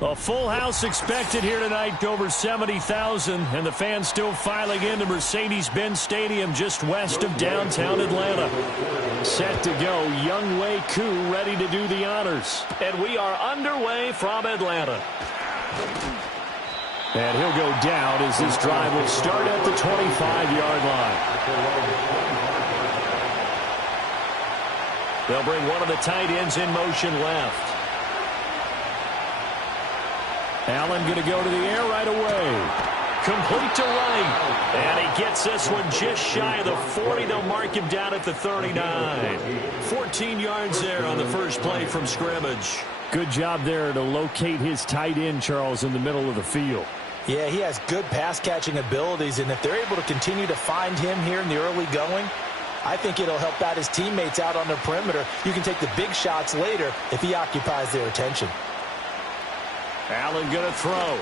A full house expected here tonight, over 70,000, and the fans still filing into Mercedes-Benz Stadium just west of downtown Atlanta. Set to go, Younghoe Koo ready to do the honors. And we are underway from Atlanta. And he'll go down as this drive will start at the 25-yard line. They'll bring one of the tight ends in motion left. Allen going to go to the air right away. Complete to right. And he gets this one just shy of the 40. They'll mark him down at the 39. 14 yards there on the first play from scrimmage. Good job there to locate his tight end, Charles, in the middle of the field. Yeah, he has good pass-catching abilities, and if they're able to continue to find him here in the early going, I think it'll help out his teammates out on the perimeter. You can take the big shots later if he occupies their attention. Allen going to throw.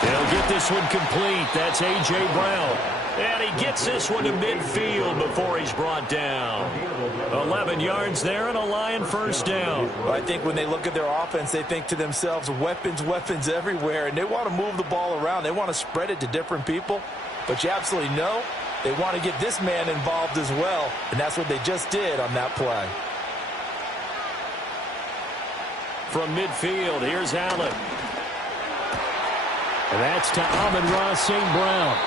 He'll get this one complete. That's A.J. Brown. And he gets this one to midfield before he's brought down. 11 yards there and a Lion first down. Well, I think when they look at their offense, they think to themselves, weapons, weapons everywhere. And they want to move the ball around. They want to spread it to different people. But you absolutely know they want to get this man involved as well. And that's what they just did on that play. From midfield, here's Allen. And that's to Amon-Ra St. Brown.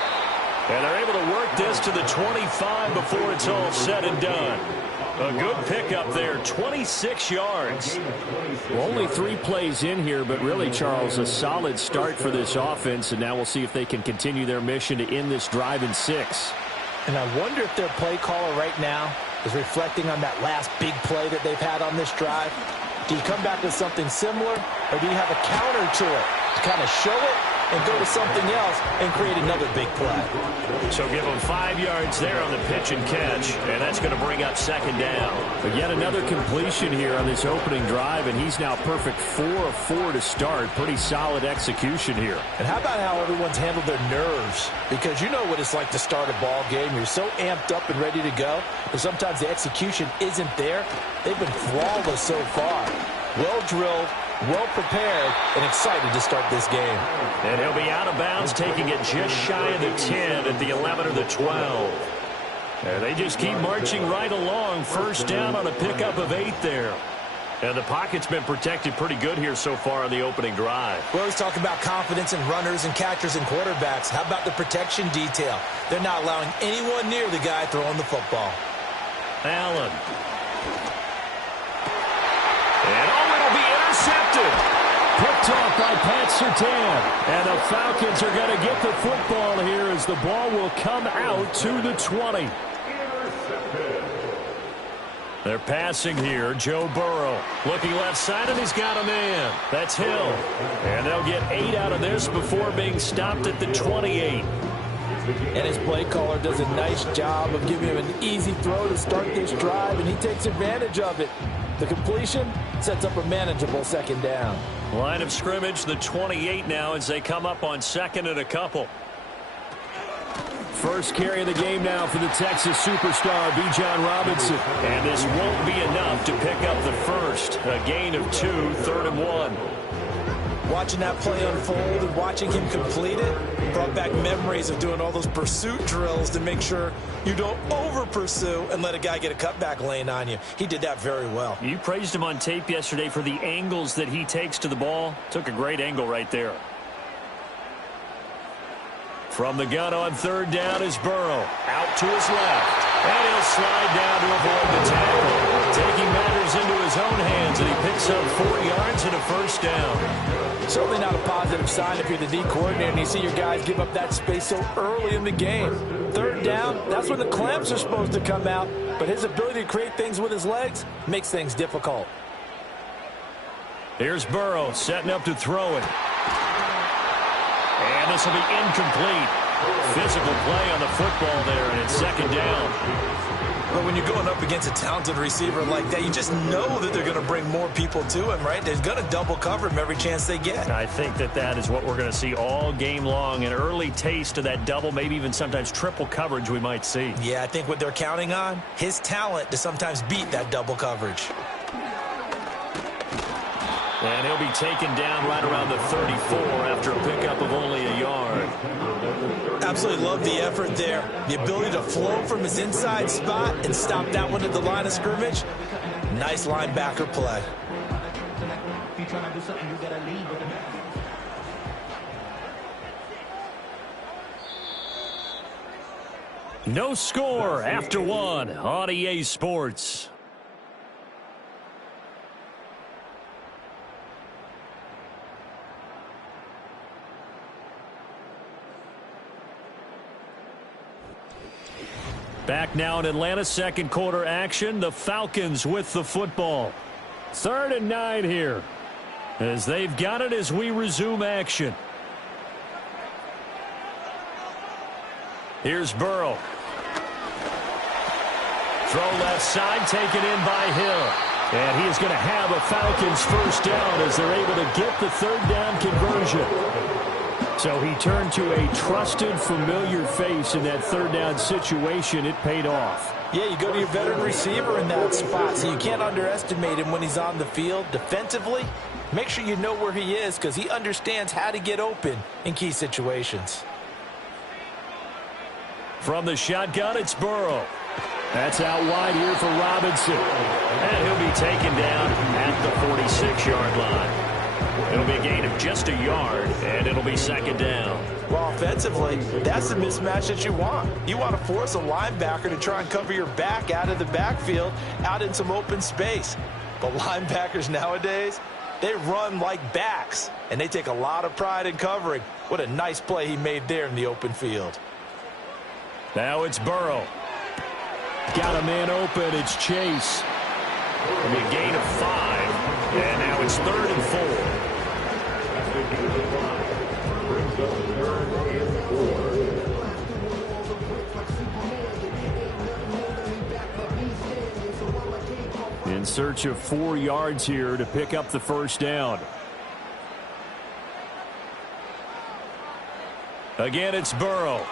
And they're able to work this to the 25 before it's all said and done. A good pickup there, 26 yards. Well, only 3 plays in here, but really, Charles, a solid start for this offense. And now we'll see if they can continue their mission to end this drive in 6. And I wonder if their play caller right now is reflecting on that last big play that they've had on this drive. Do you come back with something similar, or do you have a counter to it to kind of show it and go to something else and create another big play? So give them 5 yards there on the pitch and catch, and that's going to bring up second down. But yet another completion here on this opening drive, and he's now perfect 4 of 4 to start. Pretty solid execution here. And how about how everyone's handled their nerves? Because you know what it's like to start a ball game. You're so amped up and ready to go, but sometimes the execution isn't there. They've been flawless so far. Well drilled, well prepared, and excited to start this game. And he'll be out of bounds, taking it just shy of the 10 at the 11 or the 12. And they just keep marching right along. First down on a pickup of 8 there. And the pocket's been protected pretty good here so far on the opening drive. We always talk about confidence in runners and catchers and quarterbacks. How about the protection detail? They're not allowing anyone near the guy throwing the football. Allen. And it'll be intercepted. Picked off by Pat Surtain. And the Falcons are going to get the football here as the ball will come out to the 20. They're passing here. Joe Burrow looking left side, and he's got a man. That's Hill. And they'll get 8 out of this before being stopped at the 28. And his play caller does a nice job of giving him an easy throw to start this drive, and he takes advantage of it. The completion sets up a manageable second down. Line of scrimmage, the 28 now as they come up on second and a couple. First carry of the game now for the Texas superstar, Bijan Robinson. And this won't be enough to pick up the first. A gain of 2, 3rd and 1. Watching that play unfold and watching him complete it brought back memories of doing all those pursuit drills to make sure you don't over-pursue and let a guy get a cutback lane on you. He did that very well. You praised him on tape yesterday for the angles that he takes to the ball. Took a great angle right there. From the gun on 3rd down is Burrow. Out to his left. And he'll slide down to avoid the tackle. Taking matters into his own hands, and he picks up 4 yards and a first down. Certainly not a positive sign if you're the D coordinator and you see your guys give up that space so early in the game. 3rd down, that's when the clamps are supposed to come out. But his ability to create things with his legs makes things difficult. Here's Burrow setting up to throw it. And this will be incomplete. Physical play on the football there, and it's 2nd down. But when you're going up against a talented receiver like that, you just know that they're going to bring more people to him, right? They're going to double cover him every chance they get. I think that is what we're going to see all game long. An early taste of that double, maybe even sometimes triple coverage we might see. Yeah, I think what they're counting on, his talent to sometimes beat that double coverage. And he'll be taken down right around the 34 after a pickup of only a yard. Absolutely love the effort there. The ability to flow from his inside spot and stop that one at the line of scrimmage. Nice linebacker play. No score after one on EA Sports. Back now in Atlanta, second quarter action. The Falcons with the football. 3rd and 9 here, as they've got it as we resume action. Here's Burrow. Throw left side, taken in by Hill. And he is going to have a Falcons first down as they're able to get the 3rd down conversion. So he turned to a trusted, familiar face in that 3rd down situation. It paid off. Yeah, you go to your veteran receiver in that spot, so you can't underestimate him when he's on the field. Defensively, make sure you know where he is because he understands how to get open in key situations. From the shotgun, it's Burrow. That's out wide here for Robinson. And he'll be taken down at the 46-yard line. It'll be a gain of just a yard, and it'll be 2nd down. Well, offensively, that's the mismatch that you want. You want to force a linebacker to try and cover your back out of the backfield, out in some open space. But linebackers nowadays, they run like backs, and they take a lot of pride in covering. What a nice play he made there in the open field. Now it's Burrow. Got a man open. It's Chase. It'll be a gain of 5. And now it's 3rd and 4. In search of 4 yards here to pick up the first down. Again, it's Burrow.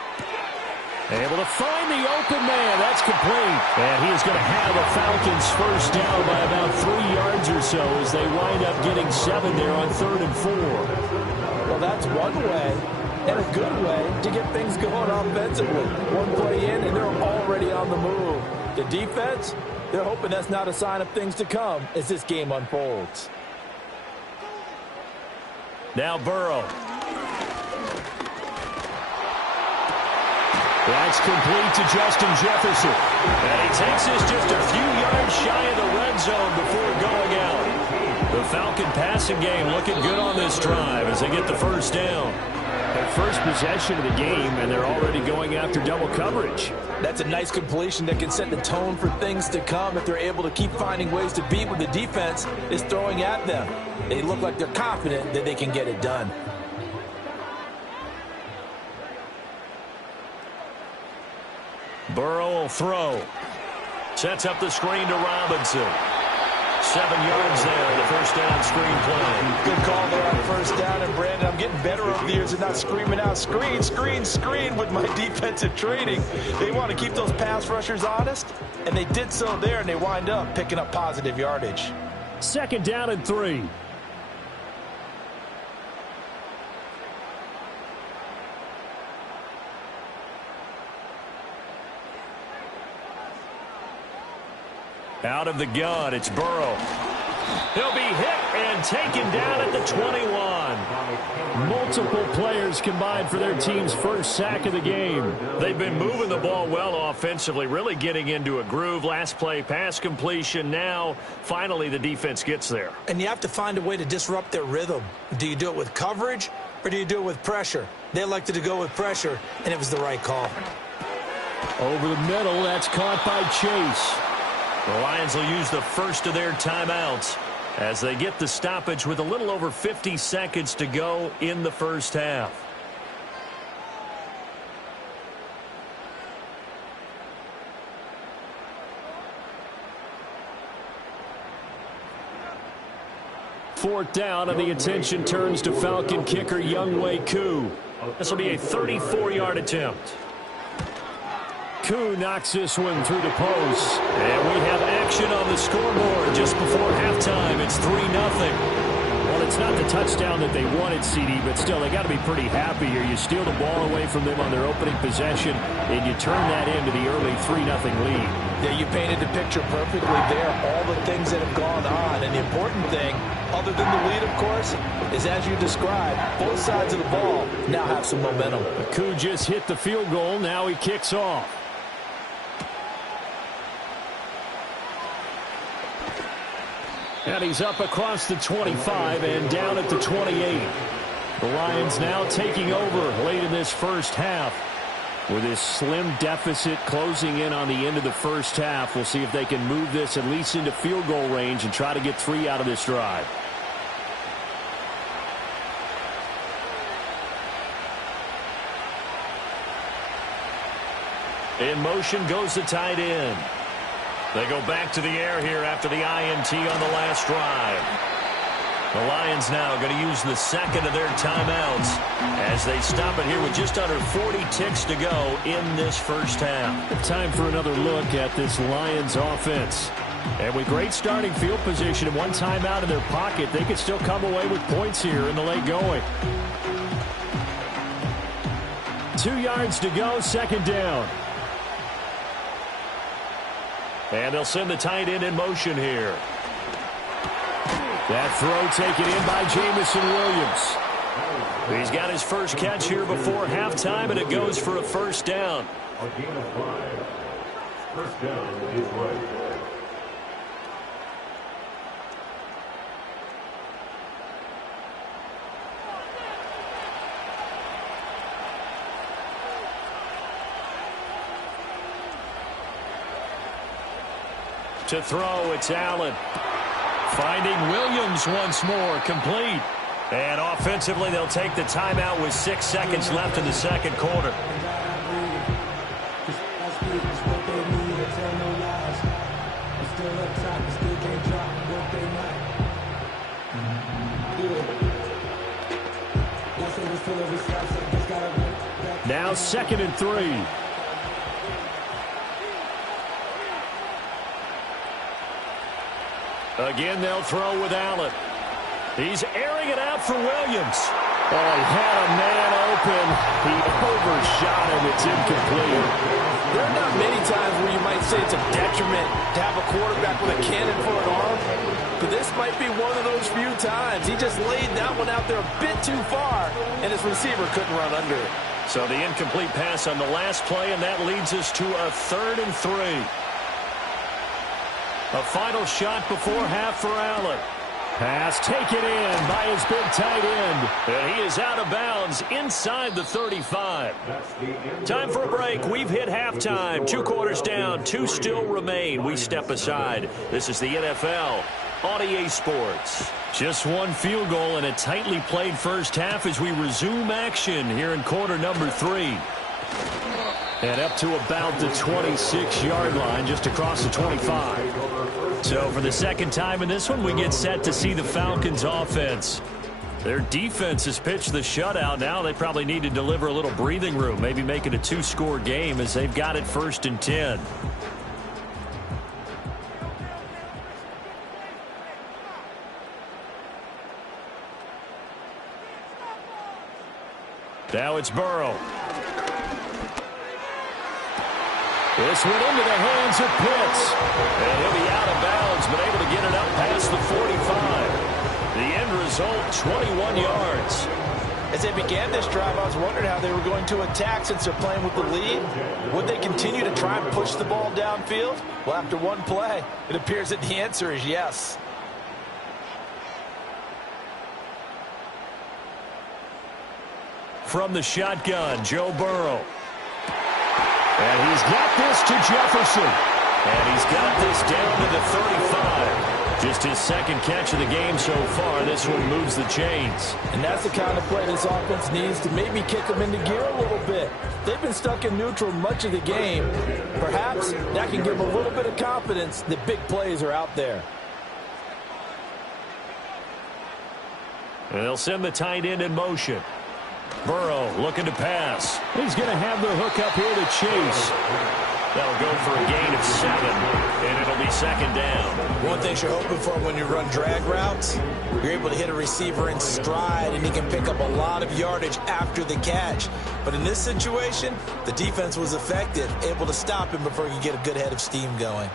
Able to find the open man. That's complete. And he is going to have a Falcons first down by about 3 yards or so as they wind up getting 7 there on 3rd and 4. Well, that's one way and a good way to get things going offensively. One play in, and they're already on the move. The defense, they're hoping that's not a sign of things to come as this game unfolds. Now Burrow. That's complete to Justin Jefferson. And he takes this just a few yards shy of the red zone before going out. The Falcon passing game looking good on this drive as they get the first down. Their first possession of the game, and they're already going after double coverage. That's a nice completion that can set the tone for things to come if they're able to keep finding ways to beat what the defense is throwing at them. They look like they're confident that they can get it done. Burrow will throw. Sets up the screen to Robinson. 7 yards there, the first down screen play. Good call there on first down. And, Brandon, I'm getting better over the years and not screaming out, screen, screen, screen with my defensive training. They want to keep those pass rushers honest, and they did so there, and they wind up picking up positive yardage. 2nd down and 3. Out of the gun, it's Burrow. He'll be hit and taken down at the 21. Multiple players combined for their team's first sack of the game. They've been moving the ball well offensively, really getting into a groove. Last play, pass completion. Now, finally, the defense gets there. And you have to find a way to disrupt their rhythm. Do you do it with coverage, or do you do it with pressure? They elected to go with pressure, and it was the right call. Over the middle, that's caught by Chase. The Lions will use the first of their timeouts as they get the stoppage with a little over 50 seconds to go in the first half. Fourth down, and the attention turns to Falcon kicker Younghoe Koo. This will be a 34-yard attempt. Koo knocks this one through the post. And we have action on the scoreboard just before halftime. It's 3-0. it's not the touchdown that they wanted, CD, but still, they got to be pretty happy here. You steal the ball away from them on their opening possession, and you turn that into the early 3-0 lead. Yeah, you painted the picture perfectly there, all the things that have gone on. And the important thing, other than the lead, of course, is as you described, both sides of the ball now have some momentum. Aku just hit the field goal. Now he kicks off. And he's up across the 25 and down at the 28. The Lions now taking over late in this first half. With this slim deficit closing in on the end of the first half, we'll see if they can move this at least into field goal range and try to get 3 out of this drive. In motion goes the tight end. They go back to the air here after the INT on the last drive. The Lions now going to use the second of their timeouts as they stop it here with just under 40 ticks to go in this first half. Time for another look at this Lions offense. And with great starting field position and one timeout in their pocket, they could still come away with points here in the late going. 2 yards to go, second down. And they'll send the tight end in motion here. That throw taken in by Jameson Williams. He's got his first catch here before halftime, and it goes for a first down. A gain of 5. First down is right. To throw, it's Allen. Finding Williams once more, complete. And offensively, they'll take the timeout with 6 seconds left in the second quarter. Now 2nd and 3. Again, they'll throw with Allen. He's airing it out for Williams. Oh, he had a man open. He overshot him. It's incomplete. There are not many times where you might say it's a detriment to have a quarterback with a cannon for an arm, but this might be one of those few times. He just laid that one out there a bit too far, and his receiver couldn't run under it. So the incomplete pass on the last play, and that leads us to a 3rd and 3. A final shot before half for Allen. Pass taken in by his big tight end. And he is out of bounds inside the 35. Time for a break. We've hit halftime. 2 quarters down. 2 still remain. We step aside. This is the NFL on EA Sports. Just 1 field goal and a tightly played first half as we resume action here in quarter number 3. And up to about the 26-yard line, just across the 25. So for the second time in this one, we get set to see the Falcons offense. Their defense has pitched the shutout. Now they probably need to deliver a little breathing room, maybe make it a 2-score game as they've got it 1st and 10. Now it's Burrow. This went into the hands of Pitts. And he'll be out of bounds, but able to get it up past the 45. The end result, 21 yards. As they began this drive, I was wondering how they were going to attack since they're playing with the lead. Would they continue to try and push the ball downfield? Well, after one play, it appears that the answer is yes. From the shotgun, Joe Burrow. And he's got this to Jefferson. And he's got this down to the 35. Just his 2nd catch of the game so far. This one moves the chains. And that's the kind of play this offense needs to maybe kick them into gear a little bit. They've been stuck in neutral much of the game. Perhaps that can give them a little bit of confidence that big plays are out there. And they'll send the tight end in motion. Burrow looking to pass. He's going to have the hook up here to Chase. That'll go for a gain of 7, and it'll be second down. One thing you're hoping for when you run drag routes, you're able to hit a receiver in stride, and he can pick up a lot of yardage after the catch. But in this situation, the defense was effective, able to stop him before he could get a good head of steam going.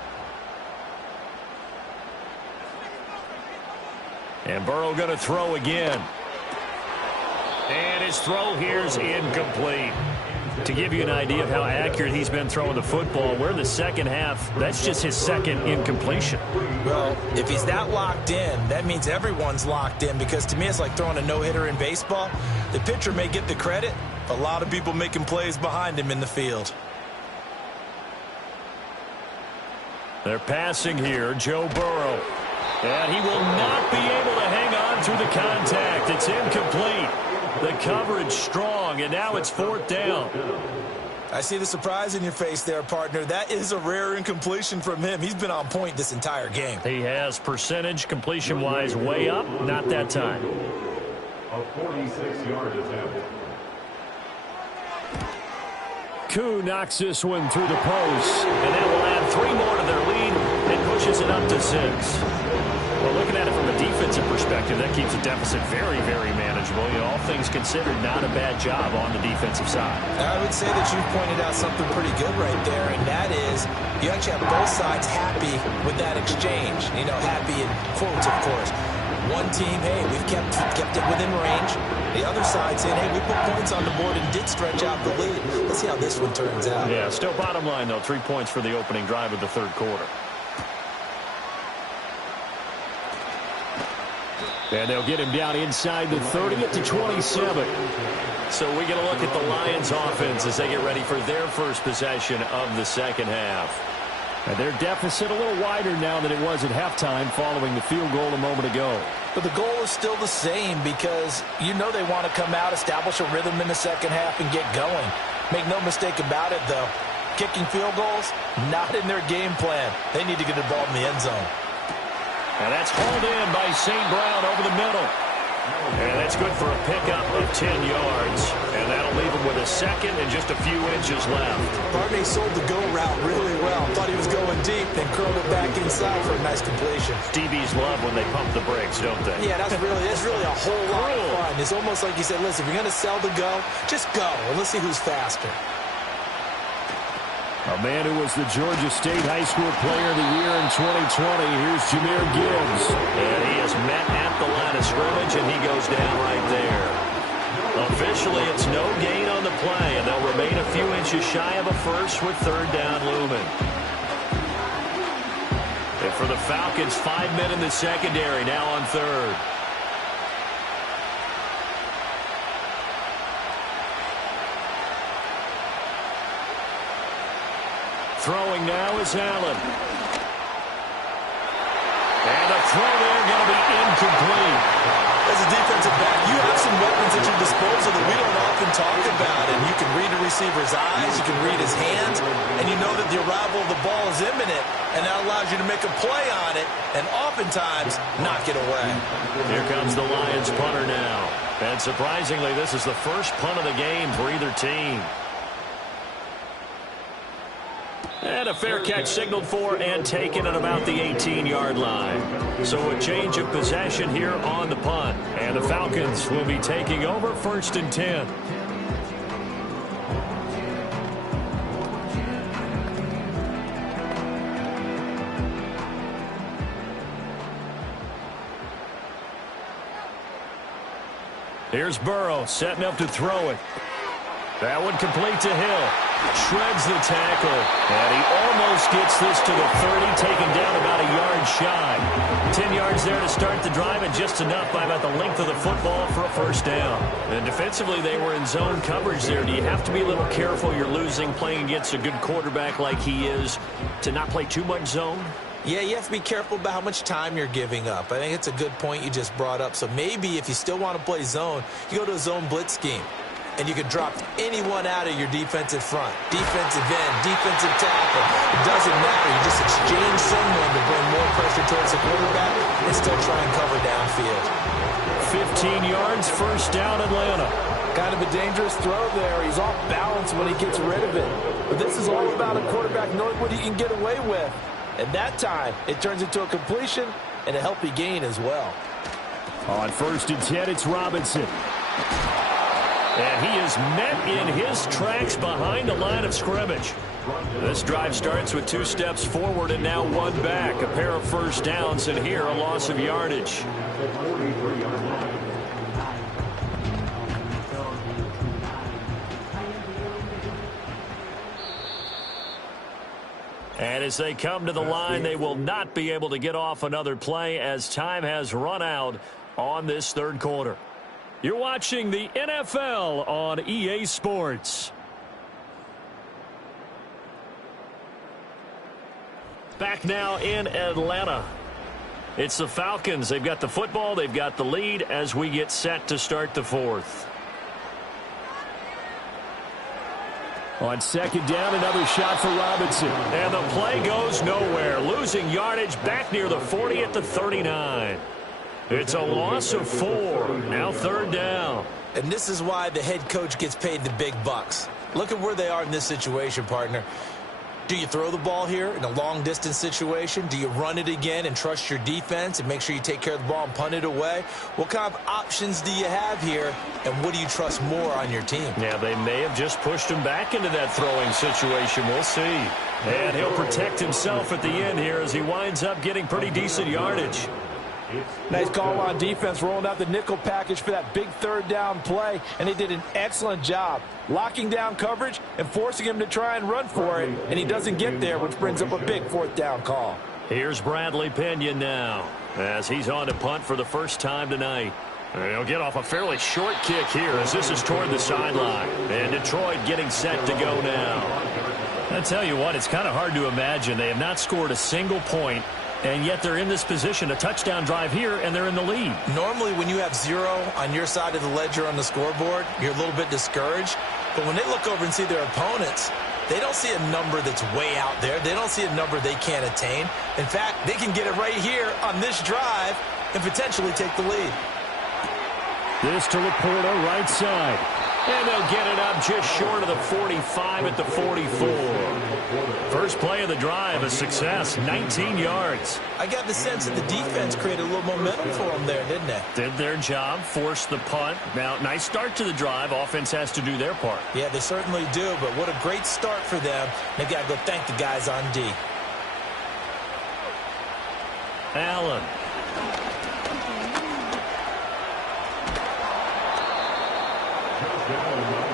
And Burrow going to throw again. And his throw here is incomplete. To give you an idea of how accurate he's been throwing the football, we're in the second half. That's just his second incompletion. Well, if he's that locked in, that means everyone's locked in, because to me it's like throwing a no-hitter in baseball. The pitcher may get the credit, but a lot of people making plays behind him in the field. They're passing here, Joe Burrow. And he will not be able to hang on through the contact. It's incomplete. The coverage strong, and now it's 4th down. I see the surprise in your face there, partner. That is a rare incompletion from him. He's been on point this entire game. He has percentage completion-wise way up, not that time. A 46-yard attempt. Koo knocks this one through the post, and that will add 3 more to their lead and pushes it up to 6. Well, looking at it from a defensive perspective, that keeps the deficit very, very manageable. You know, all things considered, not a bad job on the defensive side. I would say that you've pointed out something pretty good right there, and that is you actually have both sides happy with that exchange. You know, happy in quotes, of course. One team, hey, we've kept it within range. The other side saying, hey, we put points on the board and did stretch out the lead. Let's see how this one turns out. Yeah, still bottom line, though, 3 points for the opening drive of the third quarter. And they'll get him down inside the 30 at the 27. So we get a look at the Lions offense as they get ready for their first possession of the second half. And their deficit a little wider now than it was at halftime following the field goal a moment ago. But the goal is still the same, because you know they want to come out, establish a rhythm in the second half, and get going. Make no mistake about it, though. Kicking field goals, not in their game plan. They need to get the ball in the end zone. And that's hauled in by St. Brown over the middle. And that's good for a pickup of 10 yards. And that'll leave him with a second and just a few inches left. Barney sold the go route really well. Thought he was going deep, then curled it back inside for a nice completion. DBs love when they pump the brakes, don't they? Yeah, that's really a whole lot of fun. It's almost like you said, listen, if you're going to sell the go, just go, and let's see who's faster. A man who was the Georgia State High School Player of the Year in 2020. Here's Jahmyr Gibbs. And he is met at the line of scrimmage, and he goes down right there. Officially, it's no gain on the play, and they'll remain a few inches shy of a first with third down looming. And for the Falcons, 5 men in the secondary, now on third. Throwing now is Allen. And a throw there going to be incomplete. As a defensive back, you have some weapons at your disposal that we don't often talk about. And you can read a receiver's eyes, you can read his hands, and you know that the arrival of the ball is imminent, and that allows you to make a play on it and oftentimes knock it away. Here comes the Lions punter now. And surprisingly, this is the first punt of the game for either team. And a fair catch signaled for and taken at about the 18-yard line. So a change of possession here on the punt. And the Falcons will be taking over 1st and 10. Here's Burrow setting up to throw it. That one complete to Hill. Shreds the tackle. And he almost gets this to the 30, taken down about a yard shy. 10 yards there to start the drive, and just enough by about the length of the football for a first down. And defensively, they were in zone coverage there. Do you have to be a little careful? You're losing, playing against a good quarterback like he is, to not play too much zone? Yeah, you have to be careful about how much time you're giving up. I think it's a good point you just brought up. So maybe if you still want to play zone, you go to a zone blitz scheme. And you can drop anyone out of your defensive front. Defensive end, defensive tackle. It doesn't matter. You just exchange someone to bring more pressure towards the quarterback and still try and cover downfield. 15 yards, first down Atlanta. Kind of a dangerous throw there. He's off balance when he gets rid of it. But this is all about a quarterback knowing what he can get away with. And that time, it turns into a completion and a healthy gain as well. On 1st and 10, it's Robinson. And he is met in his tracks behind the line of scrimmage. This drive starts with 2 steps forward and now 1 back. A pair of first downs, and here a loss of yardage. And as they come to the line, they will not be able to get off another play as time has run out on this 3rd quarter. You're watching the NFL on EA Sports. Back now in Atlanta. It's the Falcons. They've got the football. They've got the lead as we get set to start the 4th. On 2nd down, another shot for Robinson. And the play goes nowhere. Losing yardage back near the 40 at the 39. It's a loss of 4. Now 3rd down. And this is why the head coach gets paid the big bucks. Look at where they are in this situation, partner. Do you throw the ball here in a long-distance situation? Do you run it again and trust your defense and make sure you take care of the ball and punt it away? What kind of options do you have here, and what do you trust more on your team? Yeah, they may have just pushed him back into that throwing situation. We'll see. And he'll protect himself at the end here as he winds up getting pretty decent yardage. Nice call on defense, rolling out the nickel package for that big 3rd down play, and they did an excellent job locking down coverage and forcing him to try and run for it, and he doesn't get there, which brings up a big 4th down call. Here's Bradley Pinion now as he's on to punt for the first time tonight. And he'll get off a fairly short kick here as this is toward the sideline. And Detroit getting set to go now. I tell you what, it's kind of hard to imagine. They have not scored a single point, and yet they're in this position, a touchdown drive here, and they're in the lead. Normally, when you have 0 on your side of the ledger on the scoreboard, you're a little bit discouraged. But when they look over and see their opponents, they don't see a number that's way out there. They don't see a number they can't attain. In fact, they can get it right here on this drive and potentially take the lead. This to Laporta, right side. And they'll get it up just short of the 45 at the 44. First play of the drive, a success, 19 yards. I got the sense that the defense created a little momentum for them there, didn't they? Did their job, forced the punt. Now, nice start to the drive. Offense has to do their part. Yeah, they certainly do, but what a great start for them. They got to go thank the guys on D. Allen.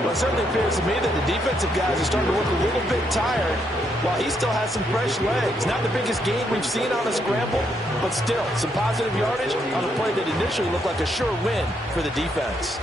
Well, it certainly appears to me that the defensive guys are starting to look a little bit tired while he still has some fresh legs. Not the biggest gain we've seen on a scramble, but still some positive yardage on a play that initially looked like a sure win for the defense.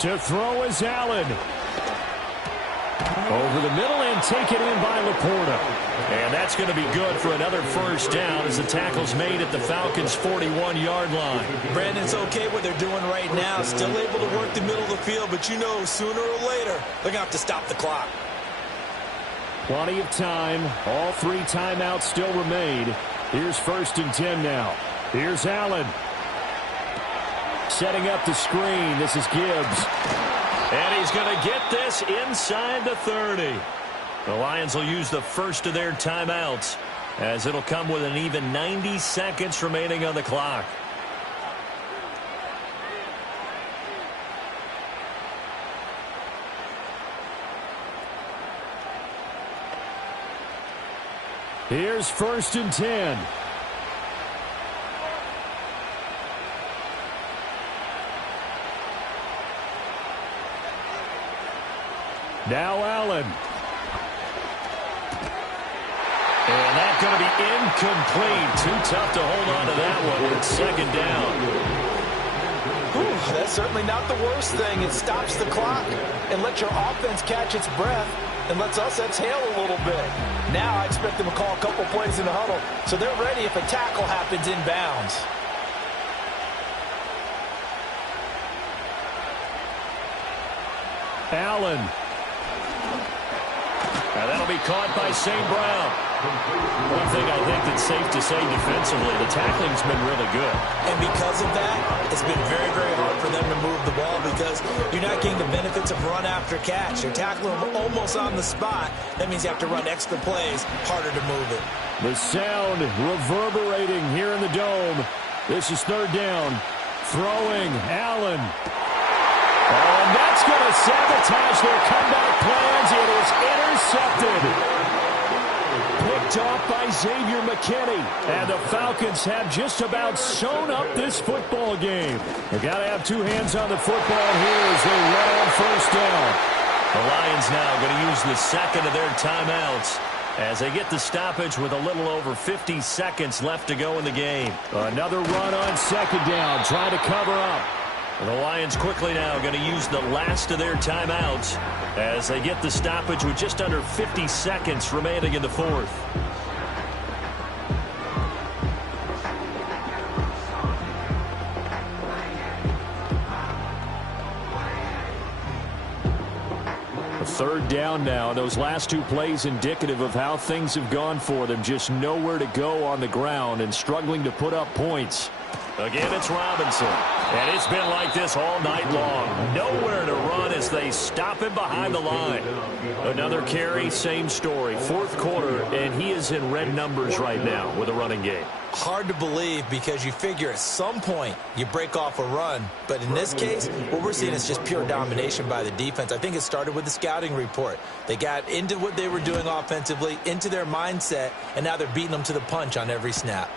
To throw is Allen. Over the middle and taken in by Laporta. And that's going to be good for another first down as the tackle's made at the Falcons' 41-yard line. Brandon, it's okay what they're doing right now. Still able to work the middle of the field, but you know sooner or later they're going to have to stop the clock. Plenty of time. All 3 timeouts still remain. Here's 1st and 10 now. Here's Allen. Setting up the screen. This is Gibbs. And he's going to get this inside the 30. The Lions will use the first of their timeouts as it'll come with an even 90 seconds remaining on the clock. Here's 1st and 10. Now Allen. And that's going to be incomplete. Too tough to hold on to that one with 2nd down. That's certainly not the worst thing. It stops the clock and lets your offense catch its breath. and lets us exhale a little bit. Now I expect them to call a couple plays in the huddle, so they're ready if a tackle happens inbounds. Allen. And that'll be caught by St. Brown. One thing I think that's safe to say defensively, the tackling's been really good. And because of that, it's been very, very hard for them to move the ball because you're not getting the benefits of run after catch. You're tackling them almost on the spot. That means you have to run extra plays, harder to move it. The sound reverberating here in the Dome. This is third down. Throwing, Allen. And that's going to sabotage their comeback plans. It is intercepted. Picked off by Xavier McKinney. And the Falcons have just about sewn up this football game. They've got to have two hands on the football here as they run on first down. The Lions now going to use the second of their timeouts as they get the stoppage with a little over 50 seconds left to go in the game. Another run on second down, trying to cover up. And the Lions quickly now going to use the last of their timeouts as they get the stoppage with just under 50 seconds remaining in the fourth. Third down now. Those last two plays indicative of how things have gone for them. Just nowhere to go on the ground and struggling to put up points. Again, it's Robinson. And it's been like this all night long. Nowhere to run as they stop him behind the line. Another carry, same story. Fourth quarter, and he is in red numbers right now with a running game. Hard to believe because you figure at some point you break off a run. But in this case, what we're seeing is just pure domination by the defense. I think it started with the scouting report. They got into what they were doing offensively, into their mindset, and now they're beating them to the punch on every snap.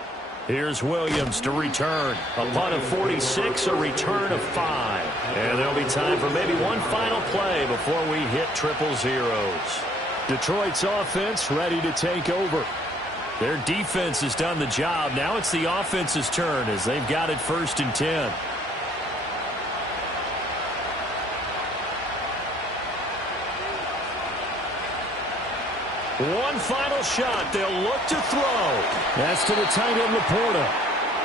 Here's Williams to return. A punt of 46, a return of 5. And there'll be time for maybe one final play before we hit triple zeros. Detroit's offense ready to take over. Their defense has done the job. Now it's the offense's turn as they've got it 1st and 10. One final shot. They'll look to throw. That's to the tight end, Laporta.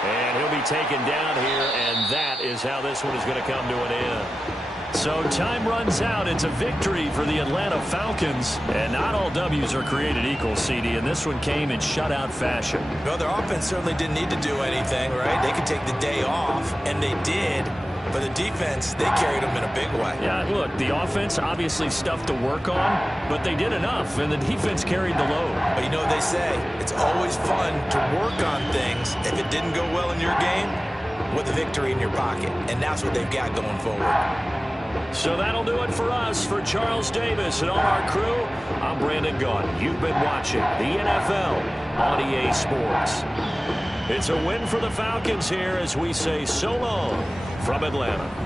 And he'll be taken down here, and that is how this one is going to come to an end. So time runs out. It's a victory for the Atlanta Falcons. And not all W's are created equal, CD, and this one came in shutout fashion. Well, their offense certainly didn't need to do anything, right? They could take the day off, and they did. But the defense, they carried them in a big way. Yeah, look, the offense obviously stuff to work on, but they did enough, and the defense carried the load. But you know what they say, it's always fun to work on things if it didn't go well in your game with a victory in your pocket, and that's what they've got going forward. So that'll do it for us. For Charles Davis and all our crew, I'm Brandon Gaudin. You've been watching the NFL on EA Sports. It's a win for the Falcons here as we say so long from Atlanta.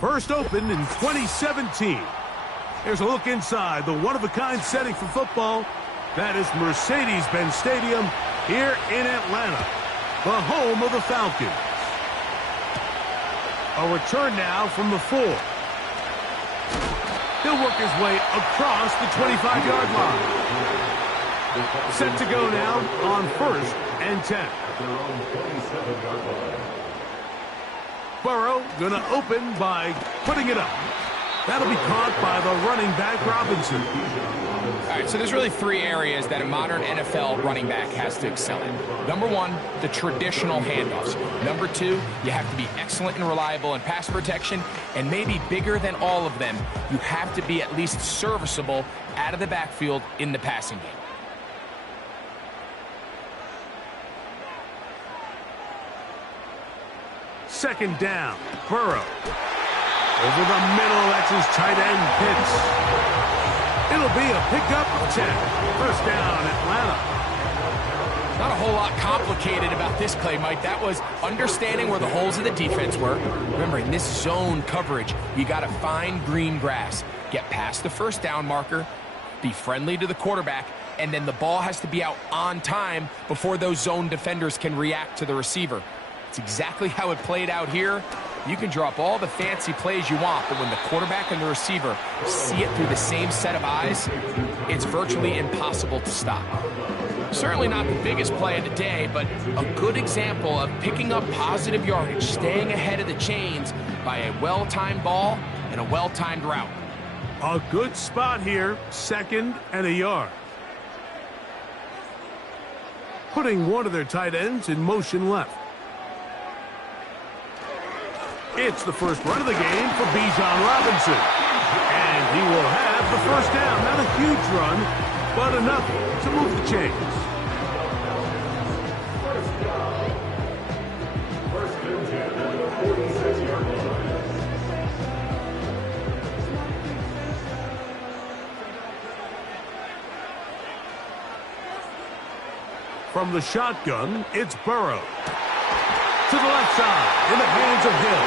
First opened in 2017. Here's a look inside the one-of-a-kind setting for football. That is Mercedes-Benz Stadium here in Atlanta, the home of the Falcons. A return now from the 4. He'll work his way across the 25-yard line. Set to go now on 1st and 10. Burrow going to open by putting it up. That'll be caught by the running back, Robinson. All right, so there's really 3 areas that a modern NFL running back has to excel in. Number 1, the traditional handoffs. Number 2, you have to be excellent and reliable in pass protection. And maybe bigger than all of them, you have to be at least serviceable out of the backfield in the passing game. Second down, Burrow. Over the middle, that's his tight end, Pitts. It'll be a pickup of 10. First down, Atlanta. Not a whole lot complicated about this play, Mike. That was understanding where the holes of the defense were. Remember, in this zone coverage, you got to find green grass. Get past the first down marker, be friendly to the quarterback, and then the ball has to be out on time before those zone defenders can react to the receiver. It's exactly how it played out here. You can drop all the fancy plays you want, but when the quarterback and the receiver see it through the same set of eyes, it's virtually impossible to stop. Certainly not the biggest play of the day, but a good example of picking up positive yardage, staying ahead of the chains by a well-timed ball and a well-timed route. A good spot here, 2nd and a yard. Putting one of their tight ends in motion left. It's the first run of the game for Bijan Robinson. And he will have the first down. Not a huge run, but enough to move the chains. First and 10 at the 46-yard line. From the shotgun, it's Burrow. To the left side, in the hands of Hill.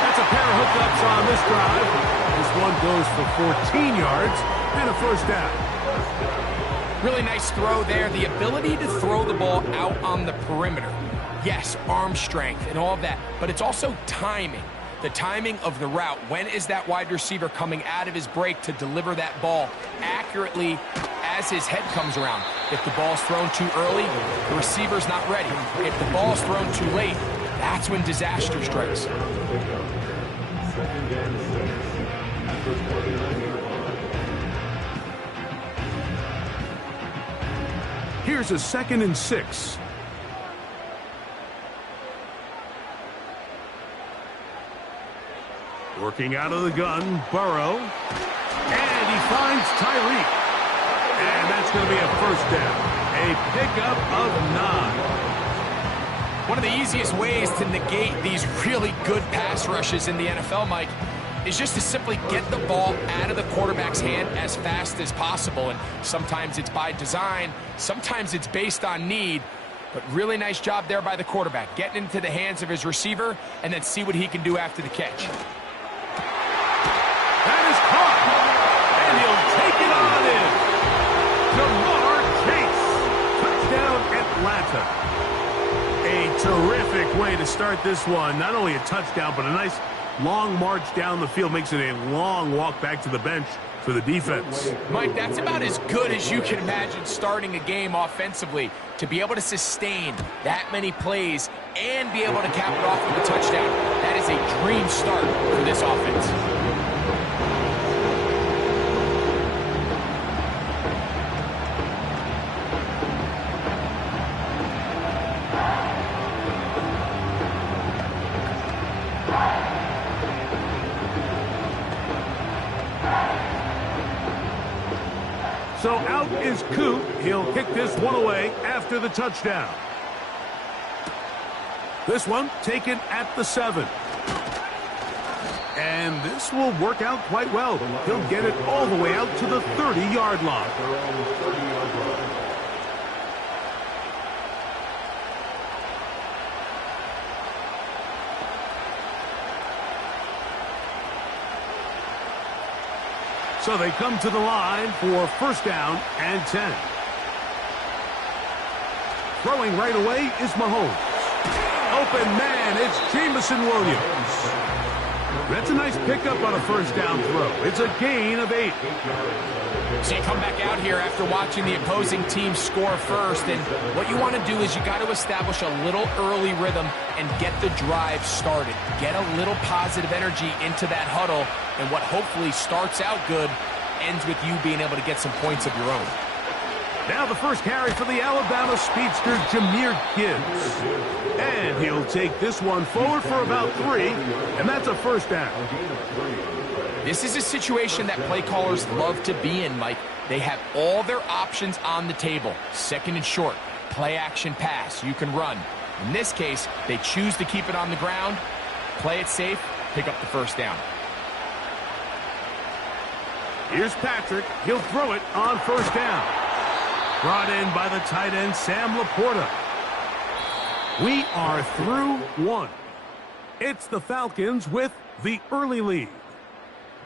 That's a pair of hookups on this drive. This one goes for 14 yards and a first down. Really nice throw there. The ability to throw the ball out on the perimeter. Yes, arm strength and all of that, but it's also timing. The timing of the route. When is that wide receiver coming out of his break to deliver that ball accurately as his head comes around? If the ball's thrown too early, the receiver's not ready. If the ball's thrown too late, that's when disaster strikes. Second and 6 at the 29-yard line. Here's a 2nd and 6. Working out of the gun, Burrow. And he finds Tyreek. And that's going to be a first down. A pickup of 9. One of the easiest ways to negate these really good pass rushes in the NFL, Mike, is just to simply get the ball out of the quarterback's hand as fast as possible. And sometimes it's by design, sometimes it's based on need. But really nice job there by the quarterback, getting into the hands of his receiver and then see what he can do after the catch. That is caught. And he'll take it on in. Jamar Chase. Touchdown, Atlanta. A terrific way to start this one. Not only a touchdown, but a nice long march down the field. Makes it a long walk back to the bench for the defense. Mike, that's about as good as you can imagine starting a game offensively. To be able to sustain that many plays and be able to cap it off with a touchdown, that is a dream start for this offense. So out is Coop. He'll kick this one away after the touchdown. This one taken at the 7. And this will work out quite well. He'll get it all the way out to the 30-yard line. So they come to the line for first down and 10. Throwing right away is Mahomes. Open man, it's Jameson Williams. That's a nice pickup on a first down throw. It's a gain of 8. So you come back out here after watching the opposing team score first, and what you want to do is you got to establish a little early rhythm and get the drive started. Get a little positive energy into that huddle, and what hopefully starts out good ends with you being able to get some points of your own. Now the first carry for the Alabama speedster, Jahmyr Gibbs. And he'll take this one forward for about 3, and that's a first down. This is a situation that play callers love to be in, Mike. They have all their options on the table. Second and short, play action pass, you can run. In this case, they choose to keep it on the ground, play it safe, pick up the first down. Here's Patrick. He'll throw it on first down. Brought in by the tight end, Sam Laporta. We are through 1. It's the Falcons with the early lead.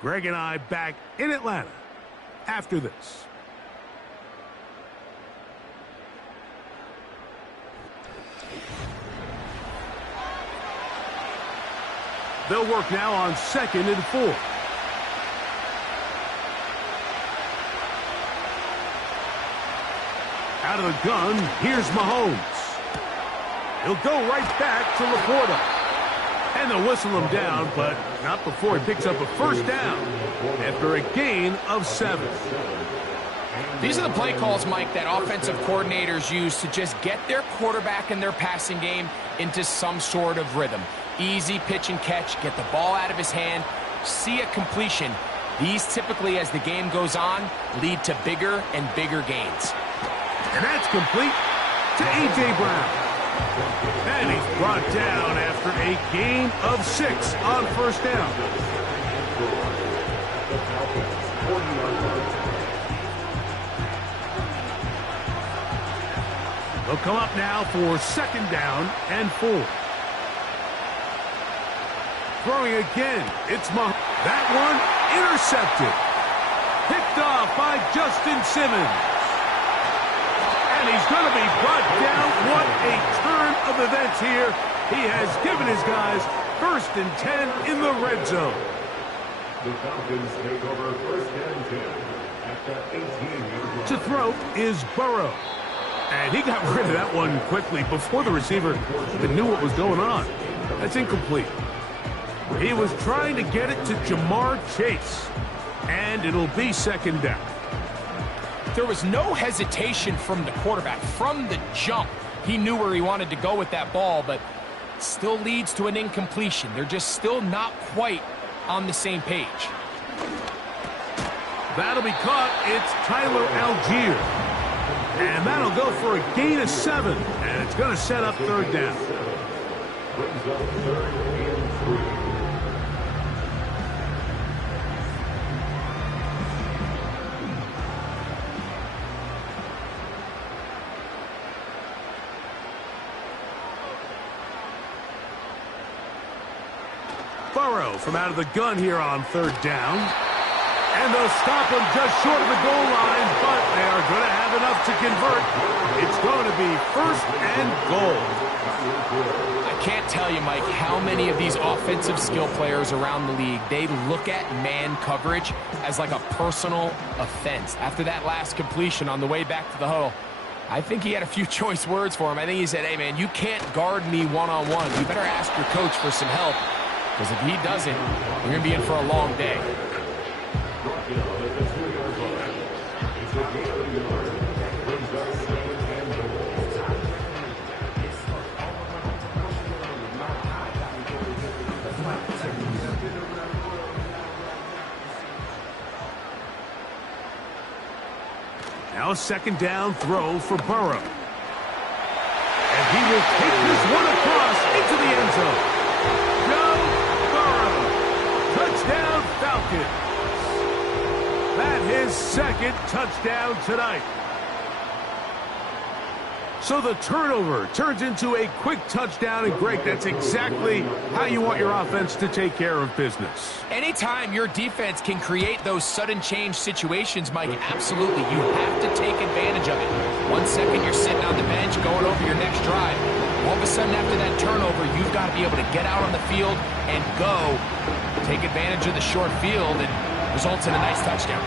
Greg and I back in Atlanta after this. They'll work now on 2nd and 4. Out of the gun, here's Mahomes. He'll go right back to Laporta. And they'll whistle him down, but not before he picks up a first down after a gain of 7. These are the play calls, Mike, that offensive coordinators use to just get their quarterback and their passing game into some sort of rhythm. Easy pitch and catch, get the ball out of his hand, see a completion. These typically, as the game goes on, lead to bigger and bigger gains. And that's complete to A.J. Brown. And he's brought down after a gain of 6 on first down. They'll come up now for 2nd down and 4. Throwing again, it's that one intercepted. Picked off by Justin Simmons. And he's going to be brought down. What a turn of events here. He has given his guys 1st and 10 in the red zone. The Falcons take over 1st and 10 at the 18-yard line. To throw is Burrow. And he got rid of that one quickly before the receiver even knew what was going on. That's incomplete. He was trying to get it to Jamar Chase. And it'll be 2nd down. There was no hesitation from the quarterback. From the jump, he knew where he wanted to go with that ball, but still leads to an incompletion. They're just still not quite on the same page. That'll be caught. It's Tyler Algier. And that'll go for a gain of 7. And it's going to set up 3rd down. Brings up 3rd and 3. Burrow from out of the gun here on 3rd down. And they'll stop him just short of the goal line, but they are going to have enough to convert. It's going to be 1st and goal. I can't tell you, Mike, how many of these offensive skill players around the league, they look at man coverage as like a personal offense. After that last completion on the way back to the huddle, I think he had a few choice words for him. I think he said, hey, man, you can't guard me one-on-one. You better ask your coach for some help. Because if he doesn't, you're going to be in for a long day. Now a 2nd down throw for Burrow. And he will take this one across into the end zone. Touchdown Falcons. That his 2nd touchdown tonight. So the turnover turns into a quick touchdown, and Greg, that's exactly how you want your offense to take care of business. Anytime your defense can create those sudden change situations, Mike, absolutely, you have to take advantage of it. 1 second you're sitting on the bench going over your next drive. All of a sudden after that turnover, you've got to be able to get out on the field and go. Take advantage of the short field and results in a nice touchdown.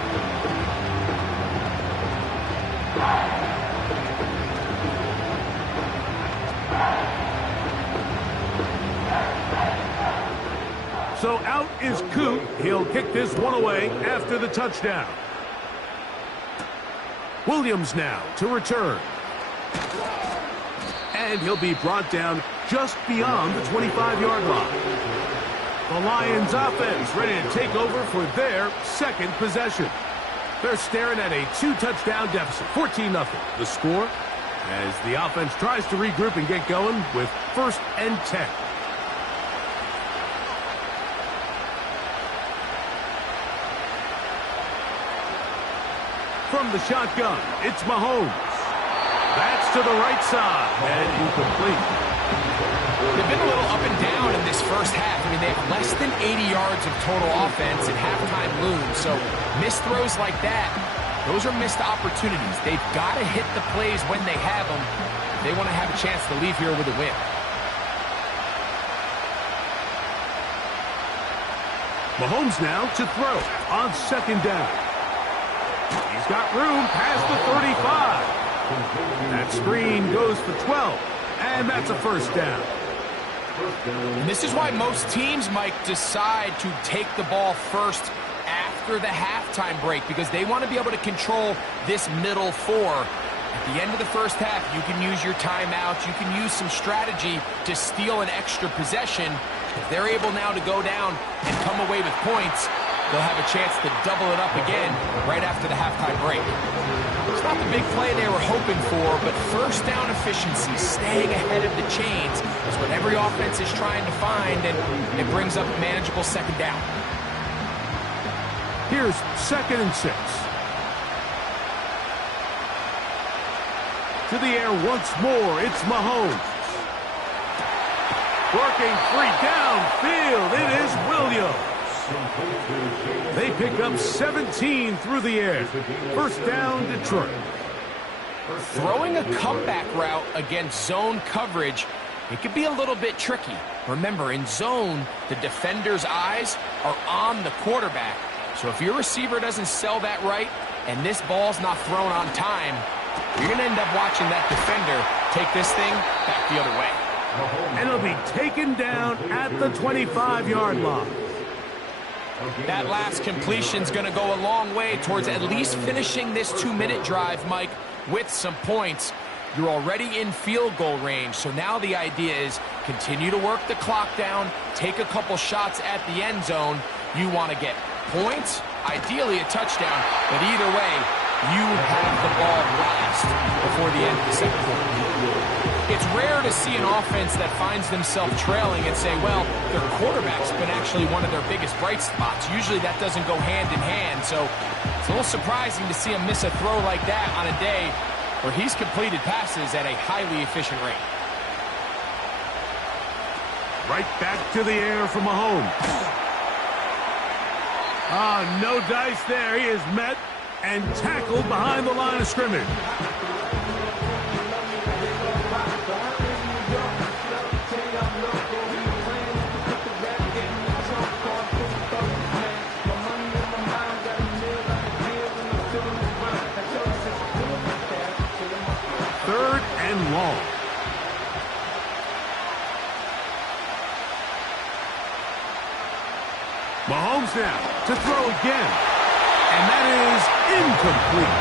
So out is Coop. He'll kick this one away after the touchdown. Williams now to return. And he'll be brought down just beyond the 25-yard line. The Lions offense ready to take over for their second possession. They're staring at a 2-touchdown deficit, 14-0. The score as the offense tries to regroup and get going with 1st and 10. From the shotgun, it's Mahomes. That's to the right side and incomplete. They've been a little up and down in this first half. I mean, they have less than 80 yards of total offense and halftime looms. So missed throws like that, those are missed opportunities. They've got to hit the plays when they have them. They want to have a chance to leave here with a win. Mahomes now to throw on 2nd down. He's got room past the 35. That screen goes for 12, and that's a 1st down. And this is why most teams might decide to take the ball first after the halftime break, because they want to be able to control this middle 4. At the end of the first half, you can use your timeouts. You can use some strategy to steal an extra possession. If they're able now to go down and come away with points, they'll have a chance to double it up again right after the halftime break. It's not the big play they were hoping for, but 1st down efficiency, staying ahead of the chains, is what every offense is trying to find, and it brings up a manageable 2nd down. Here's 2nd and 6. To the air once more, it's Mahomes. Working free downfield, it is Williams. They pick up 17 through the air. 1st down, Detroit. Throwing a comeback route against zone coverage, it could be a little bit tricky. Remember, in zone, the defender's eyes are on the quarterback. So if your receiver doesn't sell that right and this ball's not thrown on time, you're going to end up watching that defender take this thing back the other way. And it'll be taken down at the 25-yard line. That last completion's going to go a long way towards at least finishing this 2-minute drive, Mike, with some points. You're already in field goal range, so now the idea is continue to work the clock down, take a couple shots at the end zone. You want to get points, ideally a touchdown, but either way, you have the ball last before the end of the 2nd quarter. It's rare to see an offense that finds themselves trailing and say, well, their quarterback's been actually one of their biggest bright spots. Usually that doesn't go hand in hand, so it's a little surprising to see him miss a throw like that on a day where he's completed passes at a highly efficient rate. Right back to the air from Mahomes. No dice there. He is met and tackled behind the line of scrimmage. Long. Mahomes now to throw again, and that is incomplete.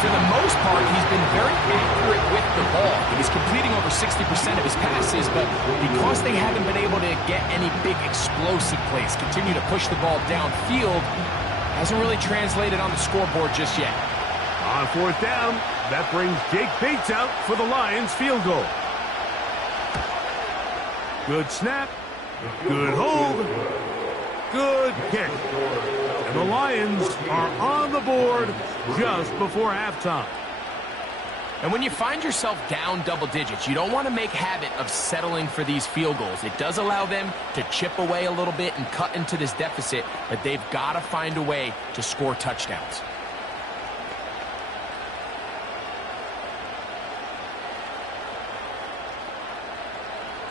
For the most part, he's been very accurate with the ball. He's completing over 60% of his passes, but because they haven't been able to get any big explosive plays, continue to push the ball downfield, hasn't really translated on the scoreboard just yet. On 4th down, that brings Jake Bates out for the Lions field goal. Good snap, good hold, good kick. And the Lions are on the board just before halftime. And when you find yourself down double digits, you don't want to make habit of settling for these field goals. It does allow them to chip away a little bit and cut into this deficit, but they've got to find a way to score touchdowns.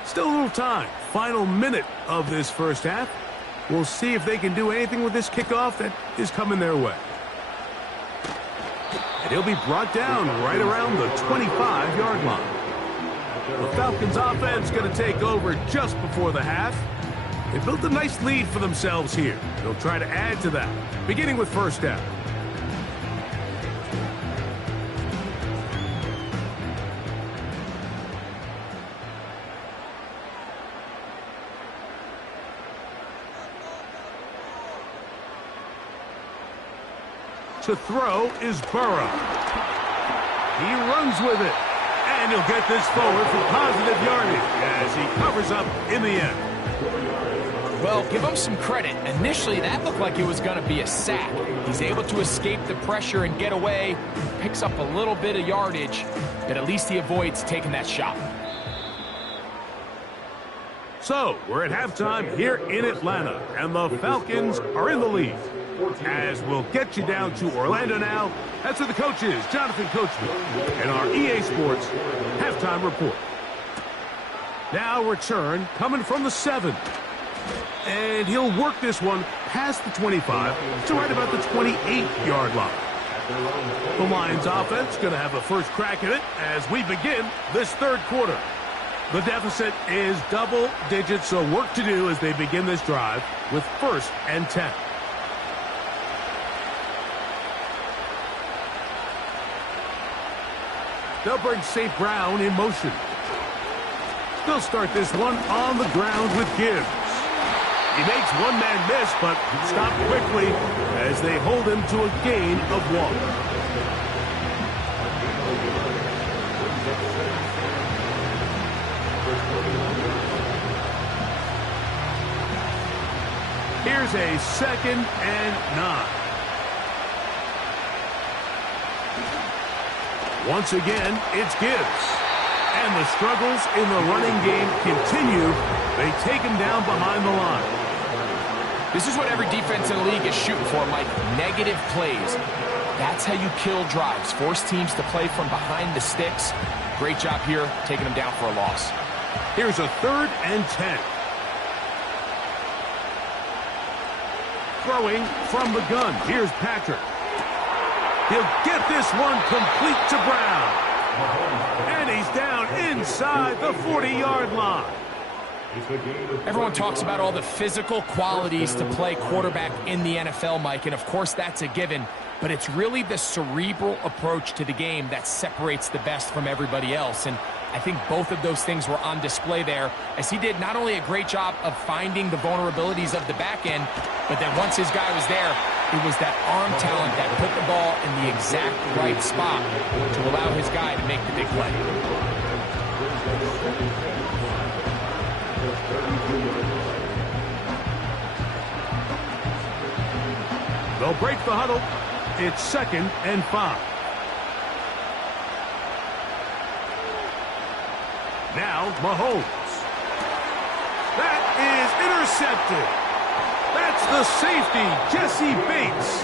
Still a little time. Final minute of this first half. We'll see if they can do anything with this kickoff that is coming their way. And he'll be brought down right around the 25-yard line. The Falcons offense going to take over just before the half. They built a nice lead for themselves here. They'll try to add to that, beginning with first down. To throw is Burrow. He runs with it. And he'll get this forward for positive yardage as he covers up in the end. Well, give him some credit. Initially, that looked like it was going to be a sack. He's able to escape the pressure and get away. Picks up a little bit of yardage, but at least he avoids taking that shot. So, we're at halftime here in Atlanta, and the Falcons are in the lead. As we'll get you down to Orlando now, that's where the coach is, Jonathan Coachman, and our EA Sports halftime report. Now return coming from the 7. And he'll work this one past the 25 to right about the 28-yard line. The Lions offense going to have a first crack at it as we begin this third quarter. The deficit is double digits, so work to do as they begin this drive with 1st and 10. They'll bring St. Brown in motion. They'll start this one on the ground with Gibbs. He makes one man miss, but stopped quickly as they hold him to a gain of 1. Here's a 2nd and 9. Once again, it's Gibbs. And the struggles in the running game continue. They take him down behind the line. This is what every defense in the league is shooting for, Mike. Negative plays. That's how you kill drives. Force teams to play from behind the sticks. Great job here, taking them down for a loss. Here's a 3rd and 10. Throwing from the gun. Here's Patrick. He'll get this one complete to Brown. And he's down inside the 40-yard line. Everyone talks about all the physical qualities to play quarterback in the NFL, Mike, and of course that's a given, but it's really the cerebral approach to the game that separates the best from everybody else, and I think both of those things were on display there as he did not only a great job of finding the vulnerabilities of the back end, but then once his guy was there, it was that arm talent that put the ball in the exact right spot to allow his guy to make the big play. They'll break the huddle. It's 2nd and 5. Now Mahomes. That is intercepted. That's the safety, Jesse Bates.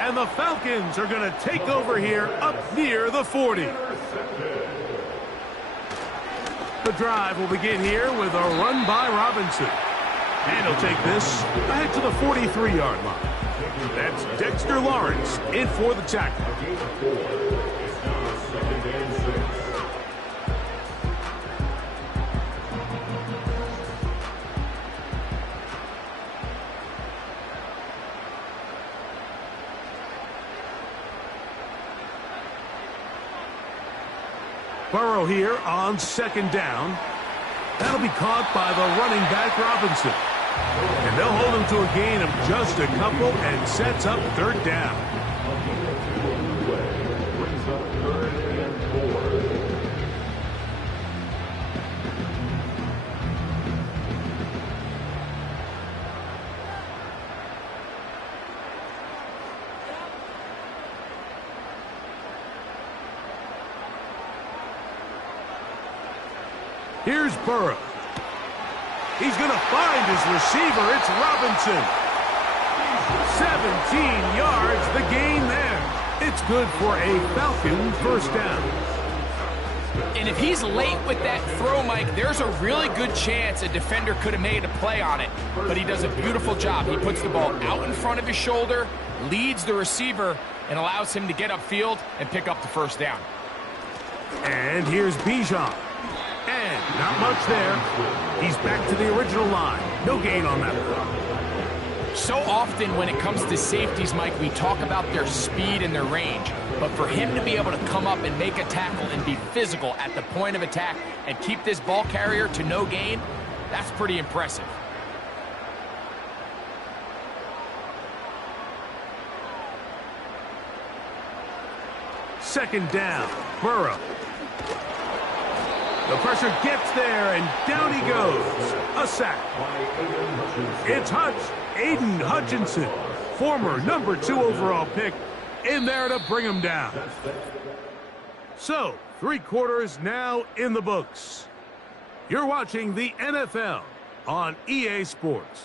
And the Falcons are going to take over here up near the 40. The drive will begin here with a run by Robinson. And he'll take this ahead to the 43-yard line. That's Dexter Lawrence in for the tackle. Burrow here on 2nd down. That'll be caught by the running back Robinson. And they'll hold him to a gain of just a couple and sets up 3rd down. Here's Burrow. He's going to find his receiver. It's Robinson. 17 yards, the gain there. It's good for a Falcon first down. And if he's late with that throw, Mike, there's a really good chance a defender could have made a play on it. But he does a beautiful job. He puts the ball out in front of his shoulder, leads the receiver, and allows him to get upfield and pick up the first down. And here's Bijan. And not much there. He's back to the original line. No gain on that. So often when it comes to safeties, Mike, we talk about their speed and their range. But for him to be able to come up and make a tackle and be physical at the point of attack and keep this ball carrier to no gain, that's pretty impressive. Second down, Burrow. The pressure gets there, and down he goes. A sack. It's Aiden Hutchinson, former number 2 overall pick, in there to bring him down. So, 3 quarters now in the books. You're watching the NFL on EA Sports.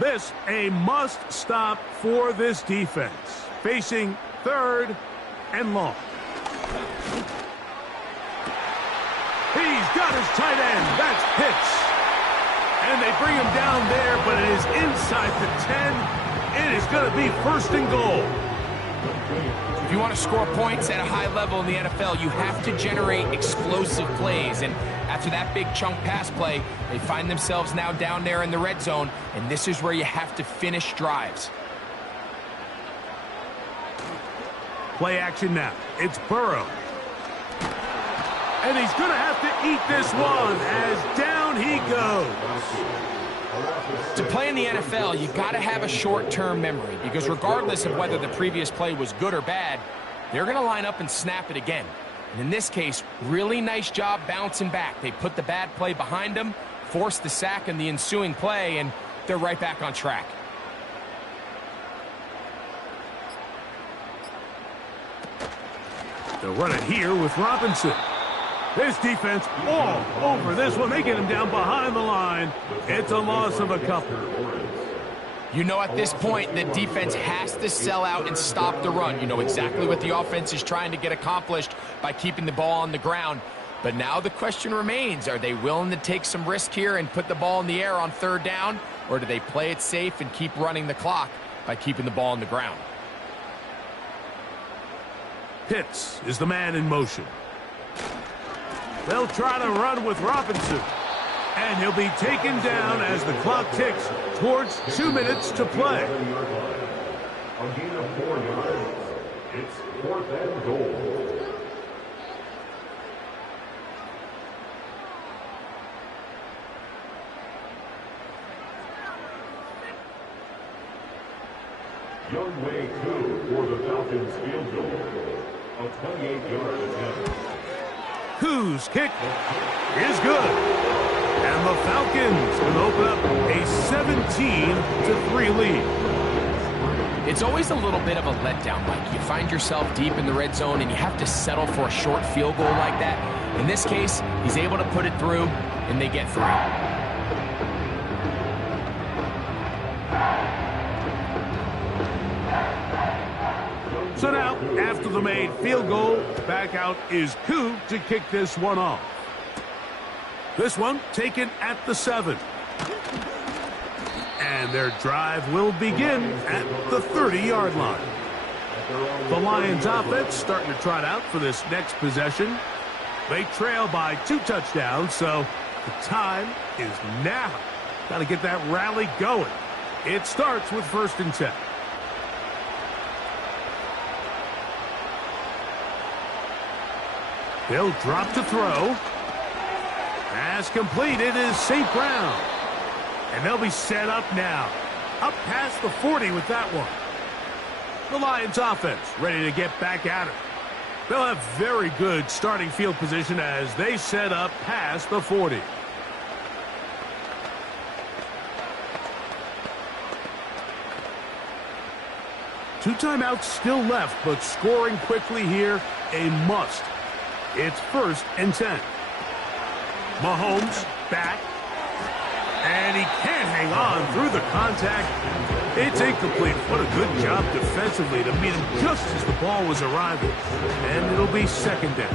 This a must-stop for this defense, facing 3rd and long. He's got his tight end. That's Pitts. And they bring him down there, but it is inside the 10. It is going to be 1st and goal. If you want to score points at a high level in the NFL, you have to generate explosive plays. And after that big chunk pass play, they find themselves now down there in the red zone, and this is where you have to finish drives. Play action now. It's Burrow. And he's going to have to eat this one as down he goes. To play in the NFL, you got to have a short-term memory, because regardless of whether the previous play was good or bad, they're going to line up and snap it again. And in this case, really nice job bouncing back. They put the bad play behind them, forced the sack in the ensuing play, and they're right back on track. They'll run it here with Robinson. This defense all over this one. They get him down behind the line. It's a loss of a couple. You know, at this point, the defense has to sell out and stop the run. You know exactly what the offense is trying to get accomplished by keeping the ball on the ground. But now the question remains, are they willing to take some risk here and put the ball in the air on 3rd down? Or do they play it safe and keep running the clock by keeping the ball on the ground? Pitts is the man in motion. They'll try to run with Robinson. And he'll be taken down as the clock ticks towards 2 minutes to play. A gain of 4 yards. It's 4th and goal. Younghoe Koo for the Falcons field goal. A 28-yard attempt. Koo's kick is good. And the Falcons can open up a 17-3 lead. It's always a little bit of a letdown, Mike. You find yourself deep in the red zone and you have to settle for a short field goal like that. In this case, he's able to put it through, and they get 3. So now, after the made field goal, back out is Koo to kick this one off. This one taken at the 7. And their drive will begin at the 30-yard line. The Lions offense starting to trot out for this next possession. They trail by 2 touchdowns, so the time is now. Got to get that rally going. It starts with 1st and 10. They'll drop to throw. Pass complete. It is St. Brown. And they'll be set up now. Up past the 40 with that one. The Lions offense ready to get back at it. They'll have very good starting field position as they set up past the 40. 2 timeouts still left, but scoring quickly here, a must. It's 1st and 10. Mahomes back. And he can't hang on through the contact. It's incomplete. What a good job defensively to meet him just as the ball was arriving. And it'll be 2nd down.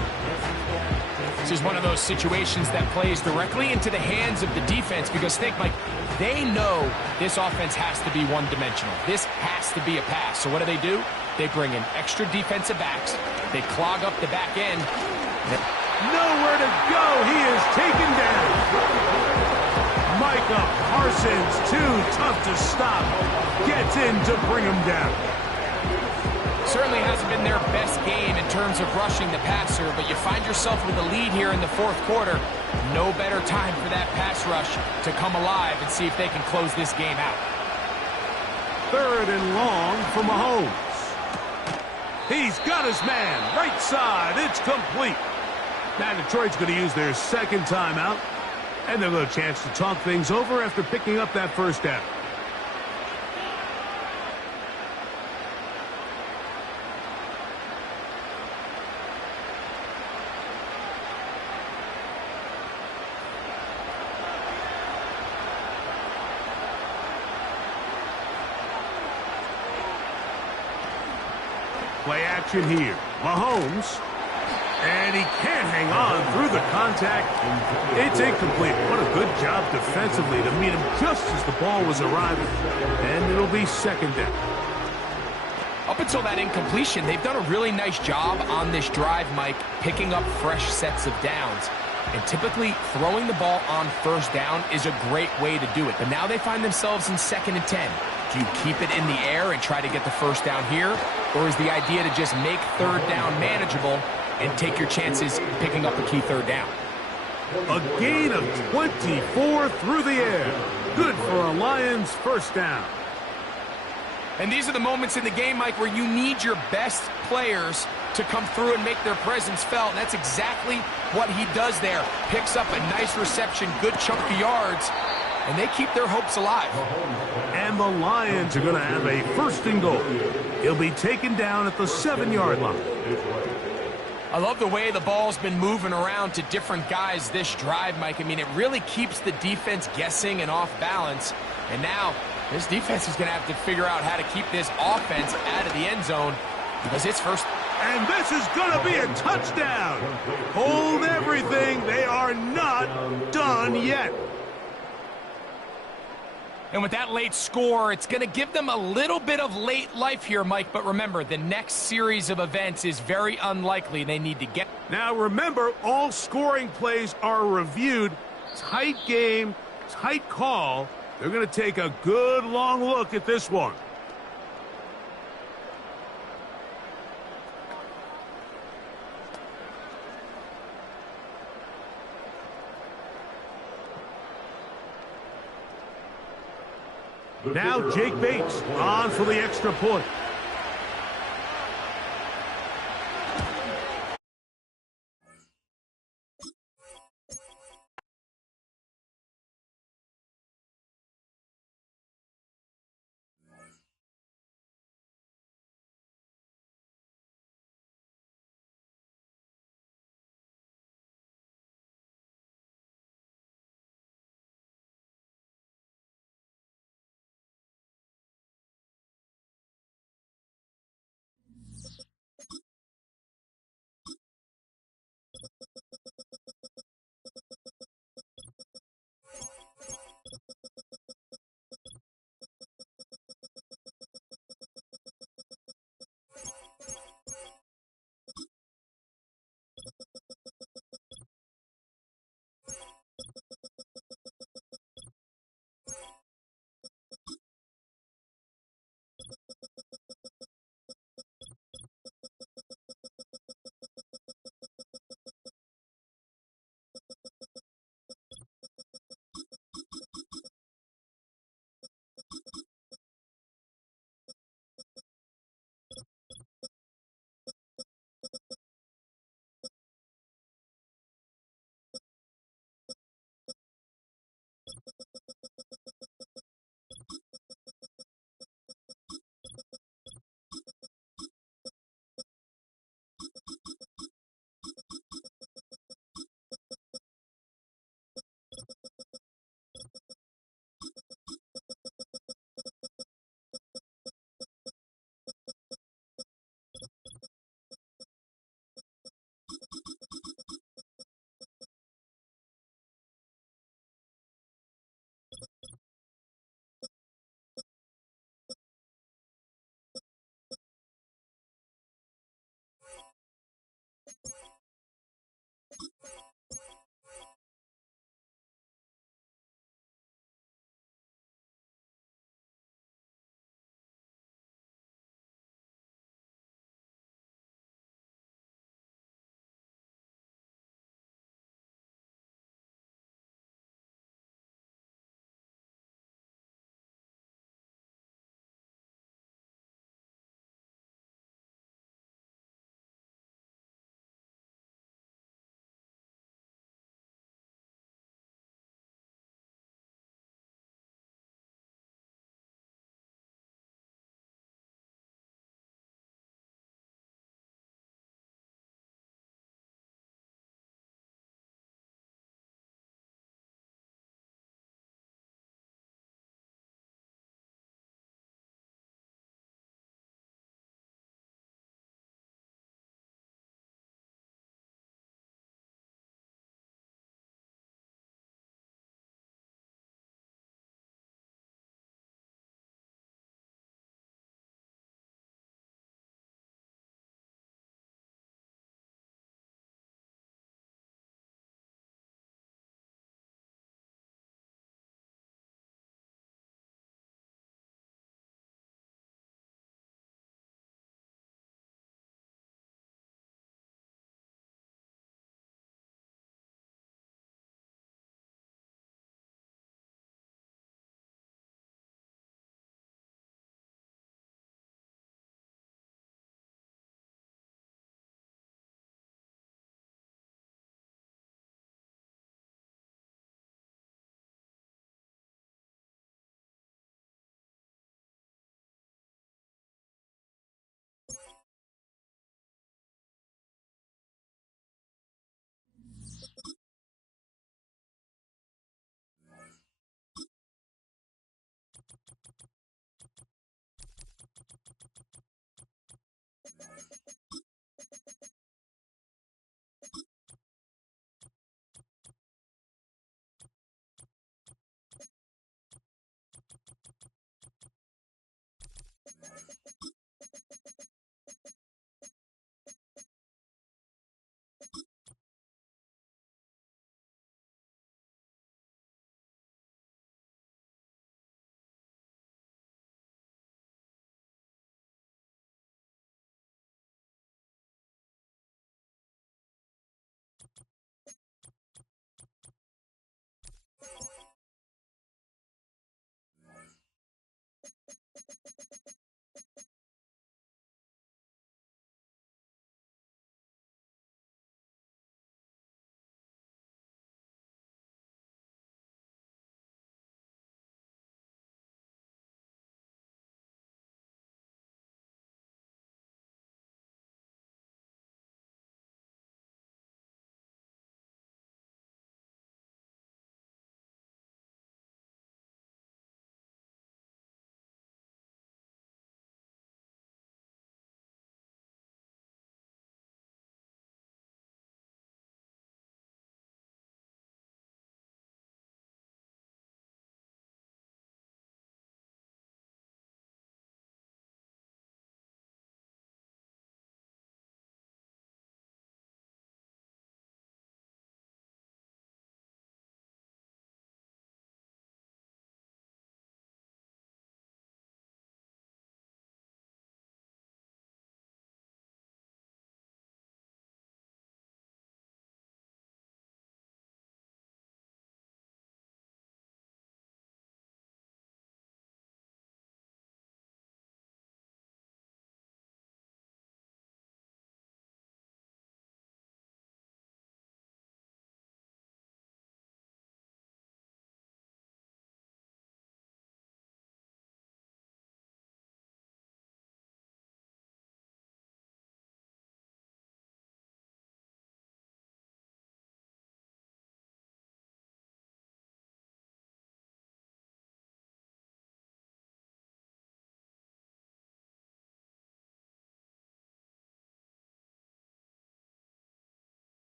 This is one of those situations that plays directly into the hands of the defense because think, Mike, they know this offense has to be one-dimensional. This has to be a pass. So what do? They bring in extra defensive backs. They clog up the back end. Nowhere to go. He is taken down. Micah Parsons, too tough to stop. Gets in to bring him down. Certainly hasn't been their best game in terms of rushing the passer, but you find yourself with a lead here in the 4th quarter. No better time for that pass rush to come alive and see if they can close this game out. 3rd and long for Mahomes. He's got his man. Right side. It's complete. Now Detroit's going to use their 2nd timeout. And they'll have a chance to talk things over after picking up that 1st down. Play action here. Mahomes. And he can't hang on through the contact. It's incomplete. What a good job defensively to meet him just as the ball was arriving. And it'll be 2nd down. Up until that incompletion, they've done a really nice job on this drive, Mike, picking up fresh sets of downs. And typically, throwing the ball on 1st down is a great way to do it. But now they find themselves in 2nd and 10. Do you keep it in the air and try to get the 1st down here? Or is the idea to just make 3rd down manageable and take your chances picking up a key 3rd down? A gain of 24 through the air. Good for a Lions 1st down. And these are the moments in the game, Mike, where you need your best players to come through and make their presence felt. And that's exactly what he does there. Picks up a nice reception, good chunk of yards, and they keep their hopes alive. And the Lions are going to have a 1st and goal. He'll be taken down at the 7-yard line. I love the way the ball's been moving around to different guys this drive, Mike. I mean, it really keeps the defense guessing and off balance. And now, this defense is going to have to figure out how to keep this offense out of the end zone because it's 1st. And this is going to be a touchdown. Hold everything. They are not done yet. And with that late score, it's going to give them a little bit of late life here, Mike. But remember, the next series of events is very unlikely. They need to get... Now remember, all scoring plays are reviewed. Tight game, tight call. They're going to take a good long look at this one. Now Jake Bates on for the extra point.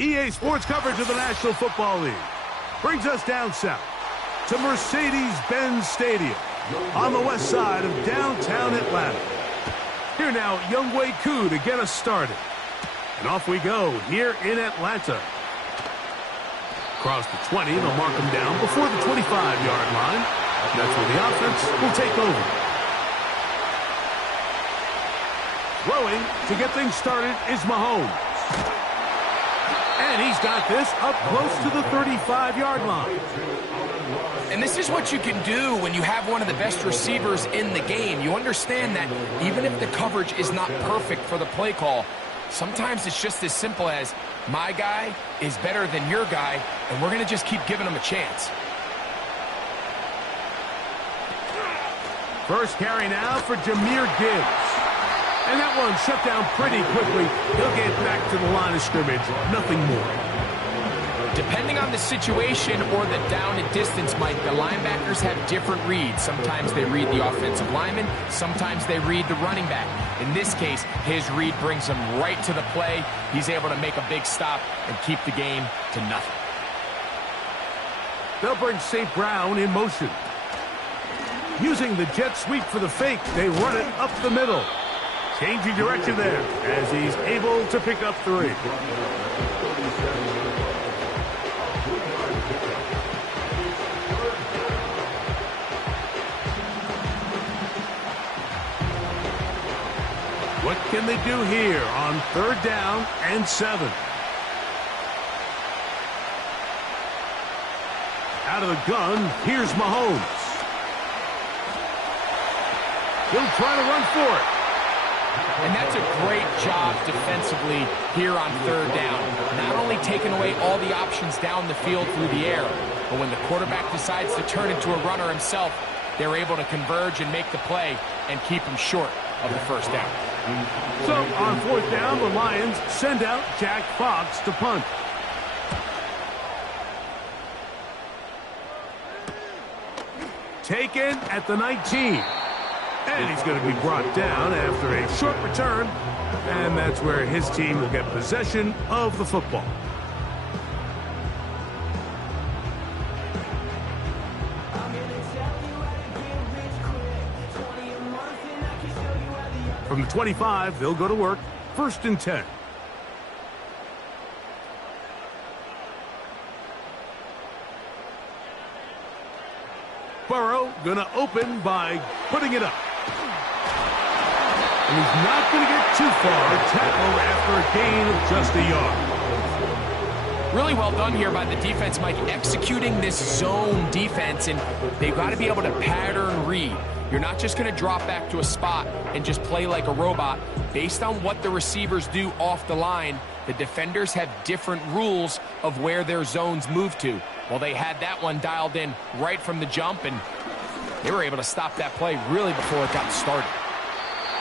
EA Sports coverage of the National Football League brings us down south to Mercedes-Benz Stadium on the west side of downtown Atlanta. Here now, Younghoe Koo to get us started. And off we go here in Atlanta. Across the 20, they'll mark him down before the 25-yard line. That's where the offense will take over. Throwing to get things started is Mahomes. And he's got this up close to the 35-yard line. And this is what you can do when you have one of the best receivers in the game. You understand that even if the coverage is not perfect for the play call, sometimes it's just as simple as my guy is better than your guy, and we're going to just keep giving him a chance. First carry now for Jahmyr Gibbs. And that one shut down pretty quickly. He'll get back to the line of scrimmage. Nothing more. Depending on the situation or the down and distance, Mike, the linebackers have different reads. Sometimes they read the offensive lineman. Sometimes they read the running back. In this case, his read brings him right to the play. He's able to make a big stop and keep the game to nothing. They'll bring St. Brown in motion. Using the jet sweep for the fake, they run it up the middle. Changing direction there as he's able to pick up 3. What can they do here on 3rd down and 7? Out of the gun, here's Mahomes. He'll try to run for it. And that's a great job defensively here on 3rd down. Not only taking away all the options down the field through the air, but when the quarterback decides to turn into a runner himself, they're able to converge and make the play and keep him short of the 1st down. So on 4th down, the Lions send out Jack Fox to punt. Taken at the 19. And he's going to be brought down after a short return. And that's where his team will get possession of the football. From the 25, they'll go to work. 1st and 10. Burrow going to open by putting it up. And he's not going to get too far. Tackled after a gain of just a yard. Really well done here by the defense, Mike, executing this zone defense, and they've got to be able to pattern read. You're not just going to drop back to a spot and just play like a robot. Based on what the receivers do off the line, the defenders have different rules of where their zones move to. Well, they had that one dialed in right from the jump, and they were able to stop that play really before it got started.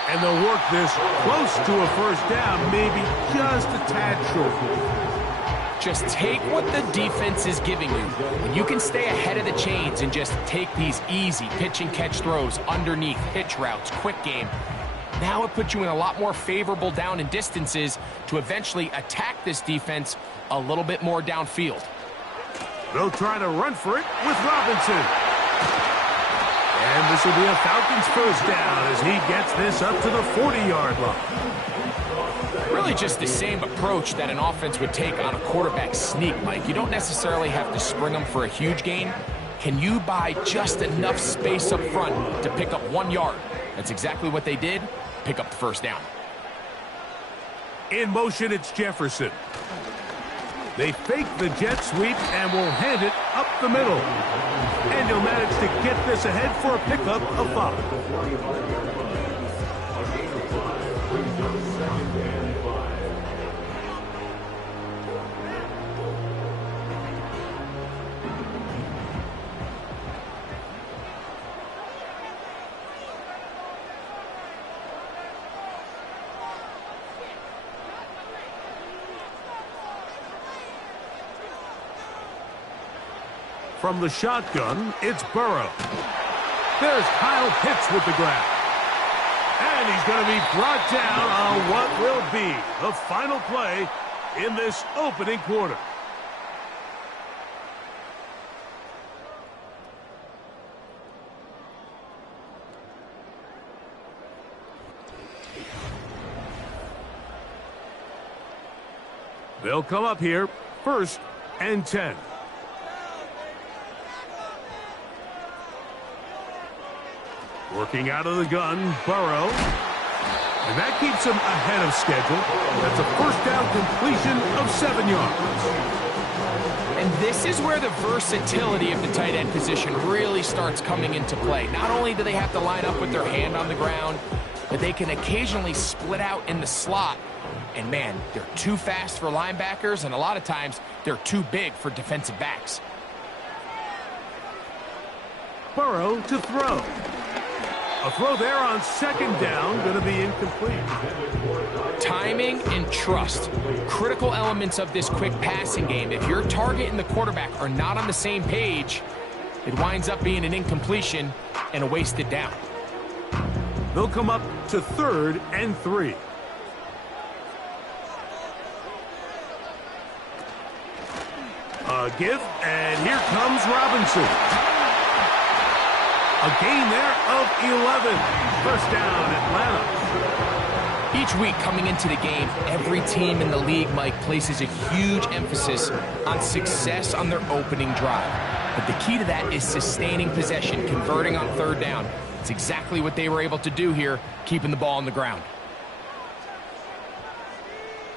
And they'll work this close to a 1st down, maybe just a tad short. Just take what the defense is giving you. When you can stay ahead of the chains and just take these easy pitch and catch throws underneath, hitch routes, quick game, now it puts you in a lot more favorable down and distances to eventually attack this defense a little bit more downfield. They'll try to run for it with Robinson. And this will be a Falcons 1st down as he gets this up to the 40-yard line. Really just the same approach that an offense would take on a quarterback sneak, Mike. You don't necessarily have to spring them for a huge gain. Can you buy just enough space up front to pick up 1 yard? That's exactly what they did. Pick up the 1st down. In motion, it's Jefferson. They fake the jet sweep and will hand it up the middle. And he'll manage to get this ahead for a pickup of 5. From the shotgun, it's Burrow. There's Kyle Pitts with the grab. And he's going to be brought down on what will be the final play in this opening quarter. They'll come up here, 1st and 10. Working out of the gun, Burrow. And that keeps him ahead of schedule. That's a first down completion of 7 yards. And this is where the versatility of the tight end position really starts coming into play. Not only do they have to line up with their hand on the ground, but they can occasionally split out in the slot. And man, they're too fast for linebackers, and a lot of times they're too big for defensive backs. Burrow to throw. A throw there on 2nd down, going to be incomplete. Timing and trust, critical elements of this quick passing game. If your target and the quarterback are not on the same page, it winds up being an incompletion and a wasted down. They'll come up to 3rd and 3. A give, and here comes Robinson. A gain there of 11. First down, Atlanta. Each week coming into the game, every team in the league, Mike, places a huge emphasis on success on their opening drive. But the key to that is sustaining possession, converting on 3rd down. It's exactly what they were able to do here, keeping the ball on the ground.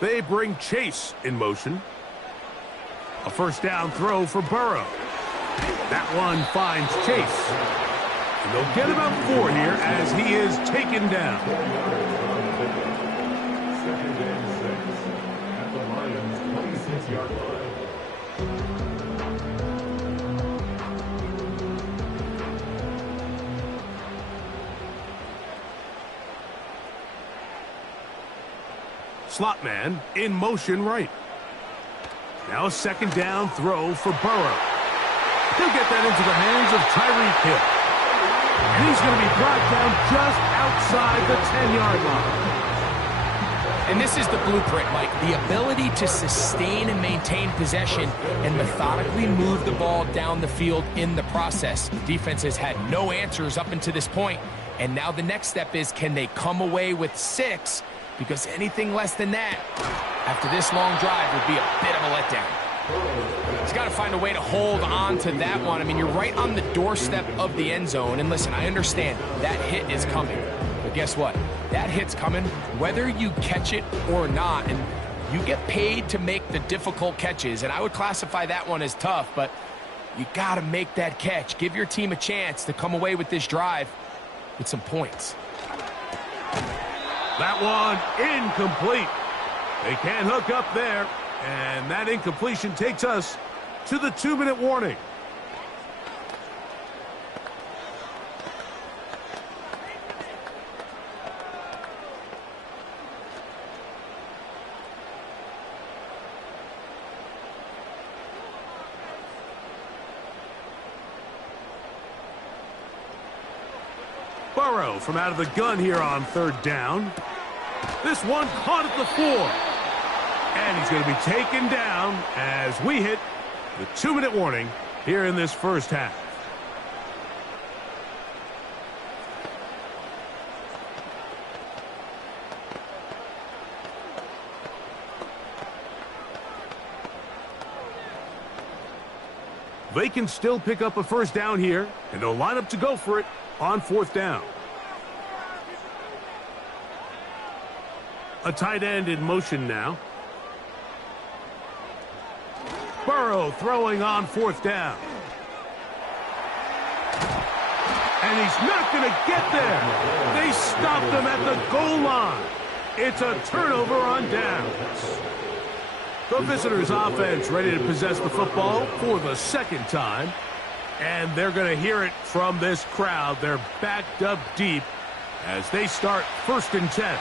They bring Chase in motion. A first down throw for Burrow. That one finds Chase. And they'll get about 4 here as he is taken down. 2nd and 6 at the Lions' 26-yard line. Slot man in motion right. Now a 2nd down throw for Burrow. He'll get that into the hands of Tyreek Hill. And he's going to be brought down just outside the 10-yard line. And this is the blueprint, Mike. The ability to sustain and maintain possession and methodically move the ball down the field in the process. The defense has had no answers up until this point. And now the next step is, can they come away with 6? Because anything less than that, after this long drive, would be a bit of a letdown. He's got to find a way to hold on to that one. I mean, you're right on the doorstep of the end zone. And listen, I understand that hit is coming. But guess what? That hit's coming whether you catch it or not. And you get paid to make the difficult catches. And I would classify that one as tough, but you got to make that catch. Give your team a chance to come away with this drive with some points. That one incomplete. They can't hook up there. And that incompletion takes us to the 2-minute warning. Burrow from out of the gun here on 3rd down. This one caught at the 4. And he's going to be taken down as we hit the 2-minute warning here in this first half. They can still pick up a first down here, and they'll line up to go for it on 4th down. A tight end in motion now. Burrow throwing on 4th down. And he's not going to get there. They stopped him at the goal line. It's a turnover on downs. The visitors' offense ready to possess the football for the 2nd time. And they're going to hear it from this crowd. They're backed up deep as they start 1st and 10.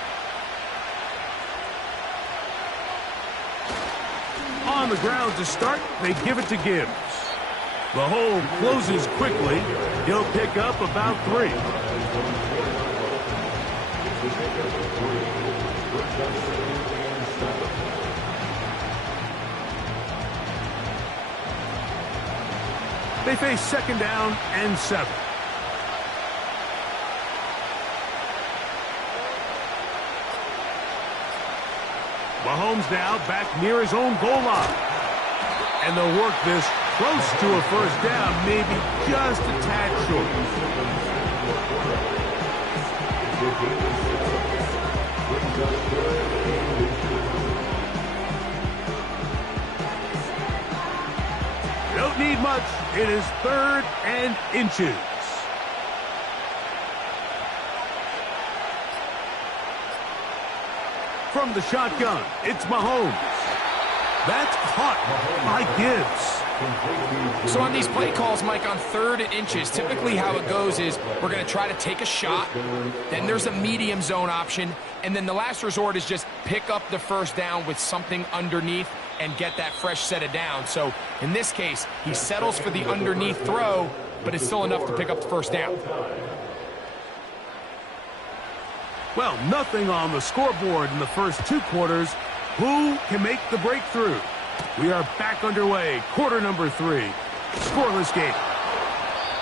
On the ground to start, they give it to Gibbs. The hole closes quickly. He'll pick up about 3. They face second down and 7. Mahomes now back near his own goal line. And they'll work this close to a first down, maybe just a tad short. Don't need much. It is 3rd and inches. From the shotgun, it's Mahomes. That's caught by Gibbs. So on these play calls, Mike, on 3rd and inches, typically how it goes is we're going to try to take a shot, then there's a medium zone option, and then the last resort is just pick up the first down with something underneath and get that fresh set of downs. So in this case, he settles for the underneath throw, but it's still enough to pick up the first down. Well, nothing on the scoreboard in the first 2 quarters. Who can make the breakthrough? We are back underway. Quarter number 3. Scoreless game.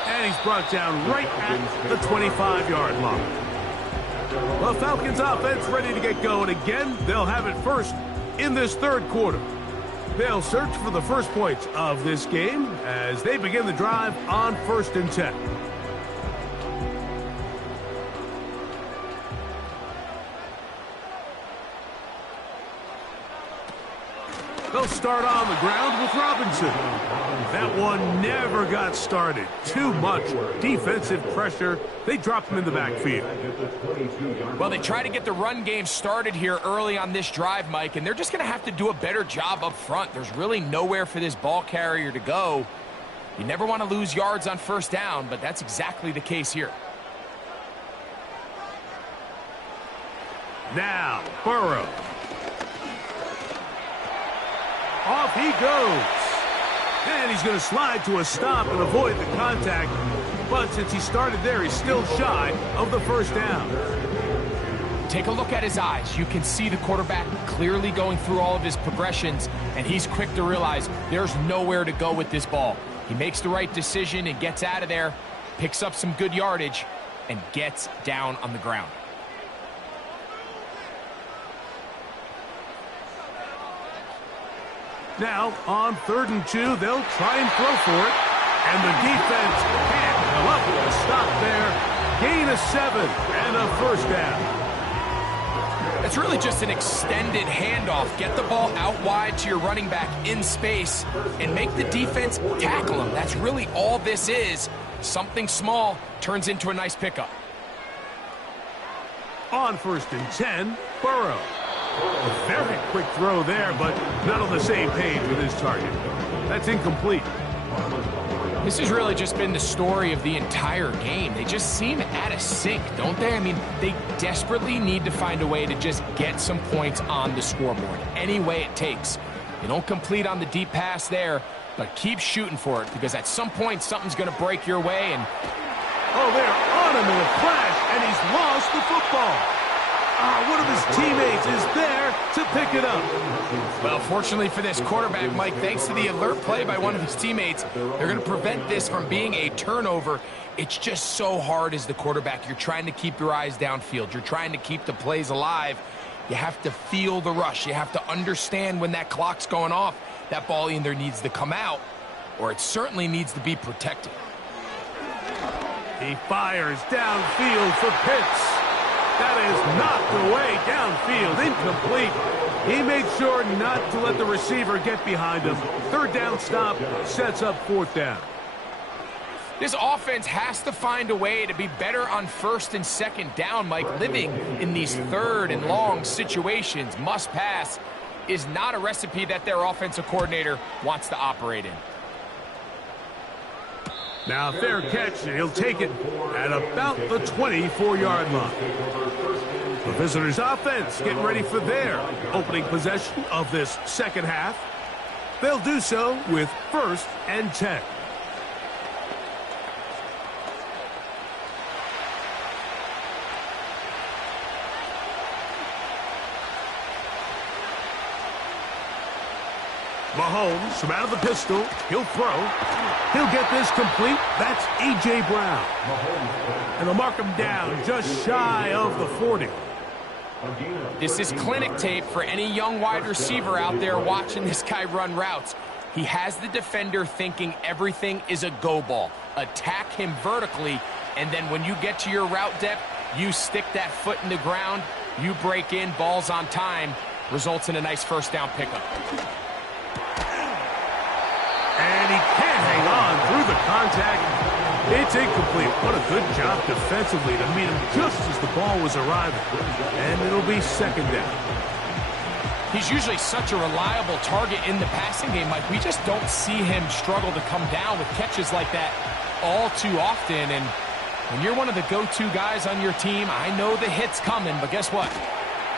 And he's brought down right at the 25-yard line. Well, Falcons offense ready to get going again. They'll have it first in this 3rd quarter. They'll search for the first points of this game as they begin the drive on 1st and 10. They'll start on the ground with Robinson. That one never got started. Too much defensive pressure. They dropped him in the backfield. Well, they try to get the run game started here early on this drive, Mike, and they're just going to have to do a better job up front. There's really nowhere for this ball carrier to go. You never want to lose yards on first down, but that's exactly the case here. Now, Burrow. Off he goes. And he's going to slide to a stop and avoid the contact. But since he started there, he's still shy of the first down. Take a look at his eyes. You can see the quarterback clearly going through all of his progressions, and he's quick to realize there's nowhere to go with this ball. He makes the right decision and gets out of there, picks up some good yardage, and gets down on the ground. Now, on 3rd and 2, they'll try and throw for it. And the defense can't come up with a stop there. Gain of 7 and a first down. It's really just an extended handoff. Get the ball out wide to your running back in space and make the defense tackle him. That's really all this is. Something small turns into a nice pickup. On 1st and 10, Burrow. A very quick throw there, but not on the same page with his target. That's incomplete. This has really just been the story of the entire game. They just seem out of sync, don't they? I mean, they desperately need to find a way to just get some points on the scoreboard, any way it takes. They don't complete on the deep pass there, but keep shooting for it, because at some point, something's going to break your way. And oh, they're on him in a flash, and he's lost the football. One of his teammates is there to pick it up. Well, fortunately for this quarterback, Mike, thanks to the alert play by one of his teammates, they're going to prevent this from being a turnover. It's just so hard as the quarterback. You're trying to keep your eyes downfield. You're trying to keep the plays alive. You have to feel the rush. You have to understand when that clock's going off. That ball either needs to come out, or it certainly needs to be protected. He fires downfield for Pitts. That is knocked away downfield, incomplete. He made sure not to let the receiver get behind him. 3rd down stop sets up 4th down. This offense has to find a way to be better on 1st and 2nd down, Mike. Living in these 3rd and long situations, must pass, is not a recipe that their offensive coordinator wants to operate in. Now, fair catch, and he'll take it at about the 24-yard line. The visitors' offense getting ready for their opening possession of this second half. They'll do so with 1st and 10. Mahomes from out of the pistol. He'll throw. He'll get this complete. That's A.J. Brown. And they'll mark him down just shy of the 40. This is clinic tape for any young wide receiver out there watching this guy run routes. He has the defender thinking everything is a go ball. Attack him vertically, and then when you get to your route depth, you stick that foot in the ground, you break in, balls on time, results in a nice first down pickup. And he can't hang on through the contact. It's incomplete. What a good job defensively to meet him just as the ball was arriving. And it'll be second down. He's usually such a reliable target in the passing game. Like, we just don't see him struggle to come down with catches like that all too often. And when you're one of the go-to guys on your team, I know the hit's coming, but guess what?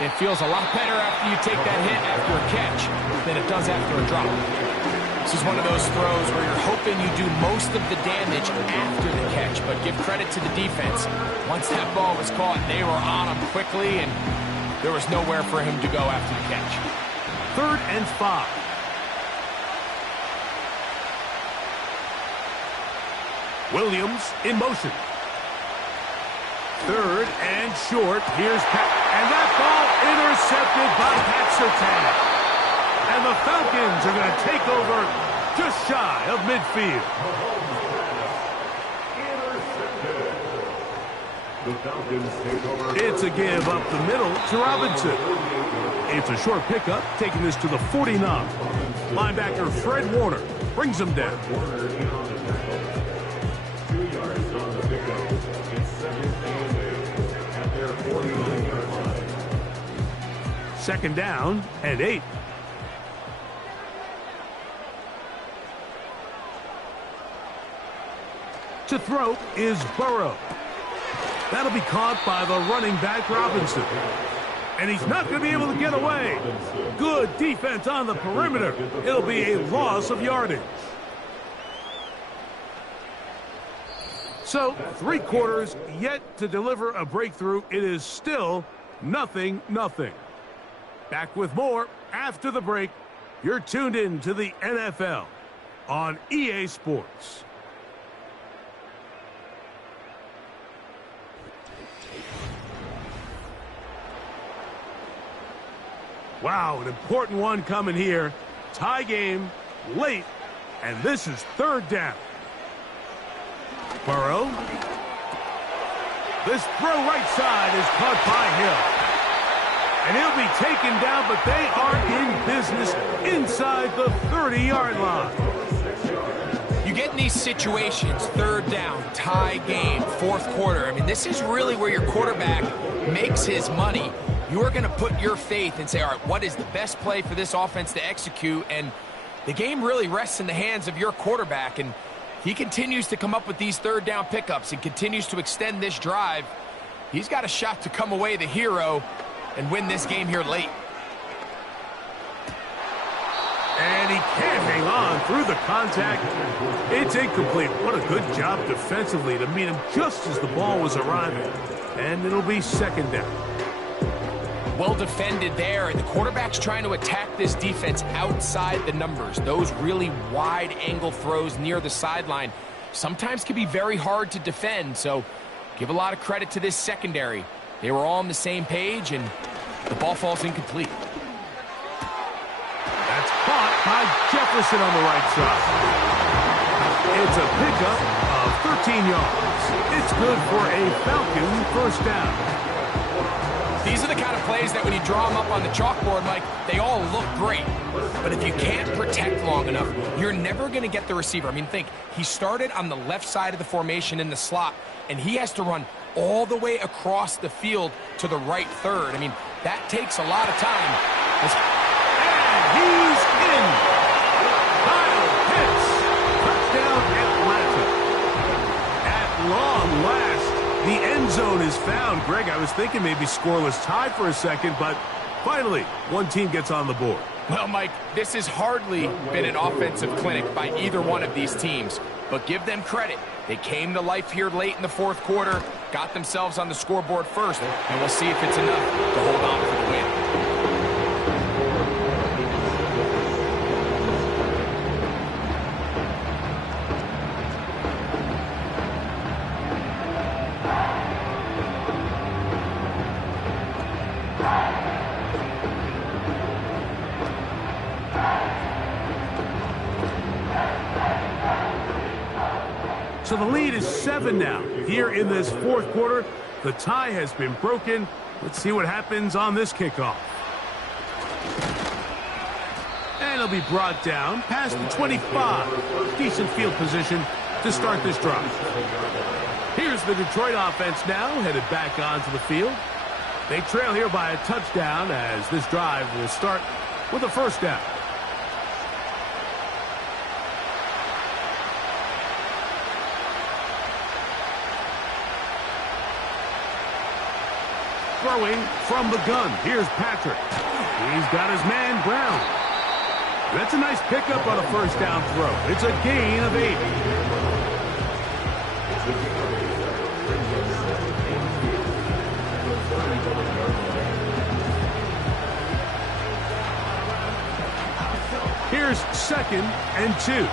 It feels a lot better after you take that hit after a catch than it does after a drop. This is one of those throws where you're hoping you do most of the damage after the catch, but give credit to the defense. Once that ball was caught, they were on him quickly, and there was nowhere for him to go after the catch. 3rd and 5. Williams in motion. 3rd and short. Here's Pat. And that ball intercepted by Pat Surtain. And the Falcons are going to take over just shy of midfield. It's a give up the middle to Robinson. It's a short pickup, taking this to the 49. Linebacker Fred Warner brings him down. 2 yards on the pickup. It's 2nd and 8 at their 49-yard line. 2nd down and 8. To throw is Burrow. That'll be caught by the running back, Robinson. And he's not going to be able to get away. Good defense on the perimeter. It'll be a loss of yardage. So, 3 quarters yet to deliver a breakthrough. It is still 0-0. Back with more after the break. You're tuned in to the NFL on EA Sports. Wow, an important one coming here. Tie game, late, and this is 3rd down. Burrow. This throw right side is caught by Hill. And he'll be taken down, but they are in business inside the 30-yard line. You get in these situations, 3rd down, tie game, 4th quarter. I mean, this is really where your quarterback makes his money. You're going to put your faith and say, all right, what is the best play for this offense to execute? And the game really rests in the hands of your quarterback, and he continues to come up with these 3rd down pickups and continues to extend this drive. He's got a shot to come away the hero and win this game here late. And he can't hang on through the contact. It's incomplete. What a good job defensively to meet him just as the ball was arriving. And it'll be 2nd down. Well defended there, and the quarterback's trying to attack this defense outside the numbers. Those really wide angle throws near the sideline sometimes can be very hard to defend, so give a lot of credit to this secondary. They were all on the same page, and the ball falls incomplete. That's caught by Jefferson on the right side. It's a pickup of 13 yards. It's good for a Falcon 1st down. These are the kind of plays that when you draw them up on the chalkboard, Mike, they all look great. But if you can't protect long enough, you're never going to get the receiver. I mean, think, he started on the left side of the formation in the slot, and he has to run all the way across the field to the right 3rd. I mean, that takes a lot of time. And he's in. Kyle Pitts. Touchdown Atlanta. At long last, the end zone is found. Greg, I was thinking maybe scoreless tie for a second, but finally, one team gets on the board. Well, Mike, this has hardly been an offensive clinic by either one of these teams, but give them credit. They came to life here late in the 4th quarter, got themselves on the scoreboard first, and we'll see if it's enough to hold on for the win. So the lead is 7 now. Here in this fourth quarter, the tie has been broken. Let's see what happens on this kickoff. And it'll be brought down past the 25. Decent field position to start this drive. Here's the Detroit offense now, headed back onto the field. They trail here by a touchdown as this drive will start with a first down. Throwing from the gun. Here's Patrick. He's got his man Brown. That's a nice pickup on a first down throw. It's a gain of 8. Here's 2nd and 2.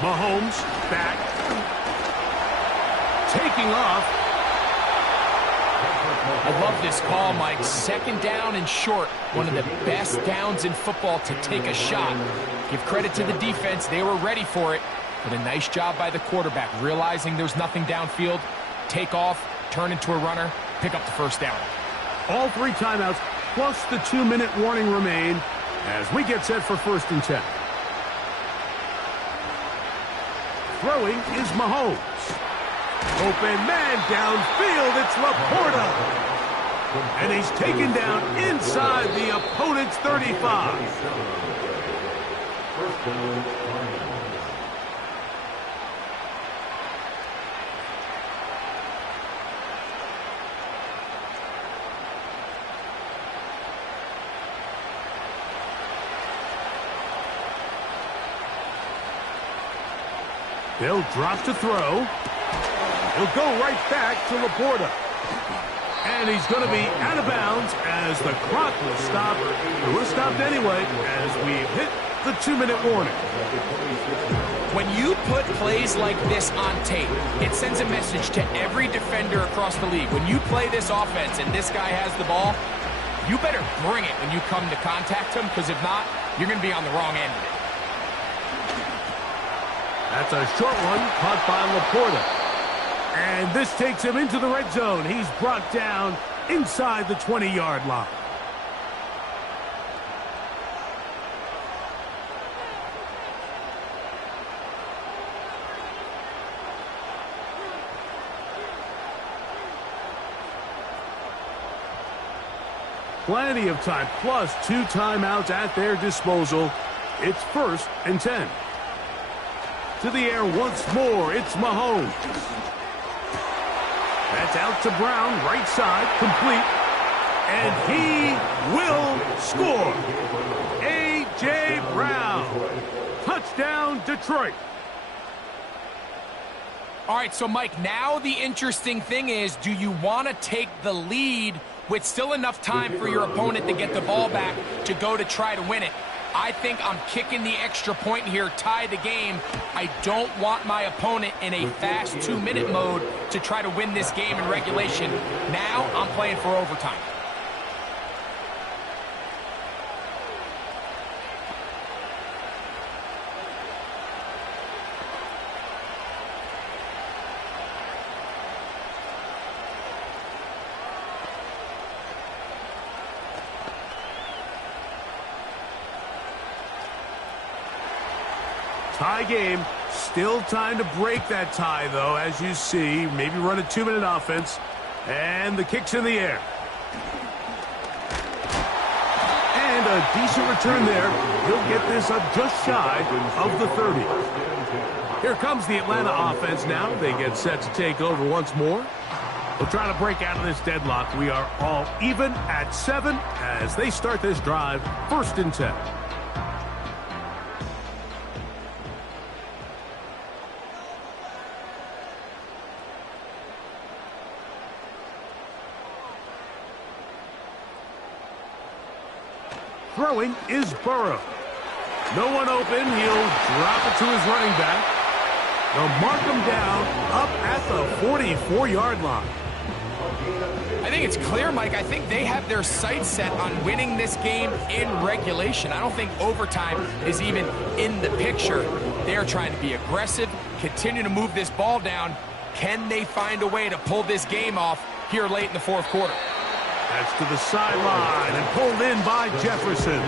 Mahomes back. Taking off. I love this call, Mike. 2nd down and short. One of the best downs in football to take a shot. Give credit to the defense. They were ready for it. But a nice job by the quarterback, realizing there's nothing downfield. Take off, turn into a runner, pick up the first down. All 3 timeouts plus the 2-minute warning remain as we get set for 1st and 10. Throwing is Mahomes. Open man downfield. It's Laporta. And he's taken down inside the opponent's 35. They'll drop to throw. He'll go right back to Laporta. And he's going to be out of bounds as the clock will stop. It was stopped anyway as we hit the 2-minute warning. When you put plays like this on tape, it sends a message to every defender across the league. When you play this offense and this guy has the ball, you better bring it when you come to contact him, because if not, you're going to be on the wrong end of it. That's a short one caught by Laporta. And this takes him into the red zone. He's brought down inside the 20-yard line. Plenty of time, plus 2 timeouts at their disposal. It's 1st and 10. To the air once more, it's Mahomes. That's out to Brown, right side, complete. And he will score. A.J. Brown. Touchdown, Detroit. All right, so Mike, now the interesting thing is, do you want to take the lead with still enough time for your opponent to get the ball back to go to try to win it? I think I'm kicking the extra point here, tie the game. I don't want my opponent in a fast 2-minute mode to try to win this game in regulation. Now I'm playing for overtime. Tie game. Still time to break that tie, though, as you see. Maybe run a 2-minute offense. And the kick's in the air. And a decent return there. He'll get this up just shy of the 30. Here comes the Atlanta offense now. They get set to take over once more. They'll try to break out of this deadlock. We are all even at 7 as they start this drive. 1st and 10. Throwing is Burrow. No one open. He'll drop it to his running back. They'll mark him down up at the 44-yard line. I think it's clear, Mike. I think they have their sights set on winning this game in regulation. I don't think overtime is even in the picture. They're trying to be aggressive, continue to move this ball down. Can they find a way to pull this game off here late in the fourth quarter? That's to the sideline and pulled in by Jefferson.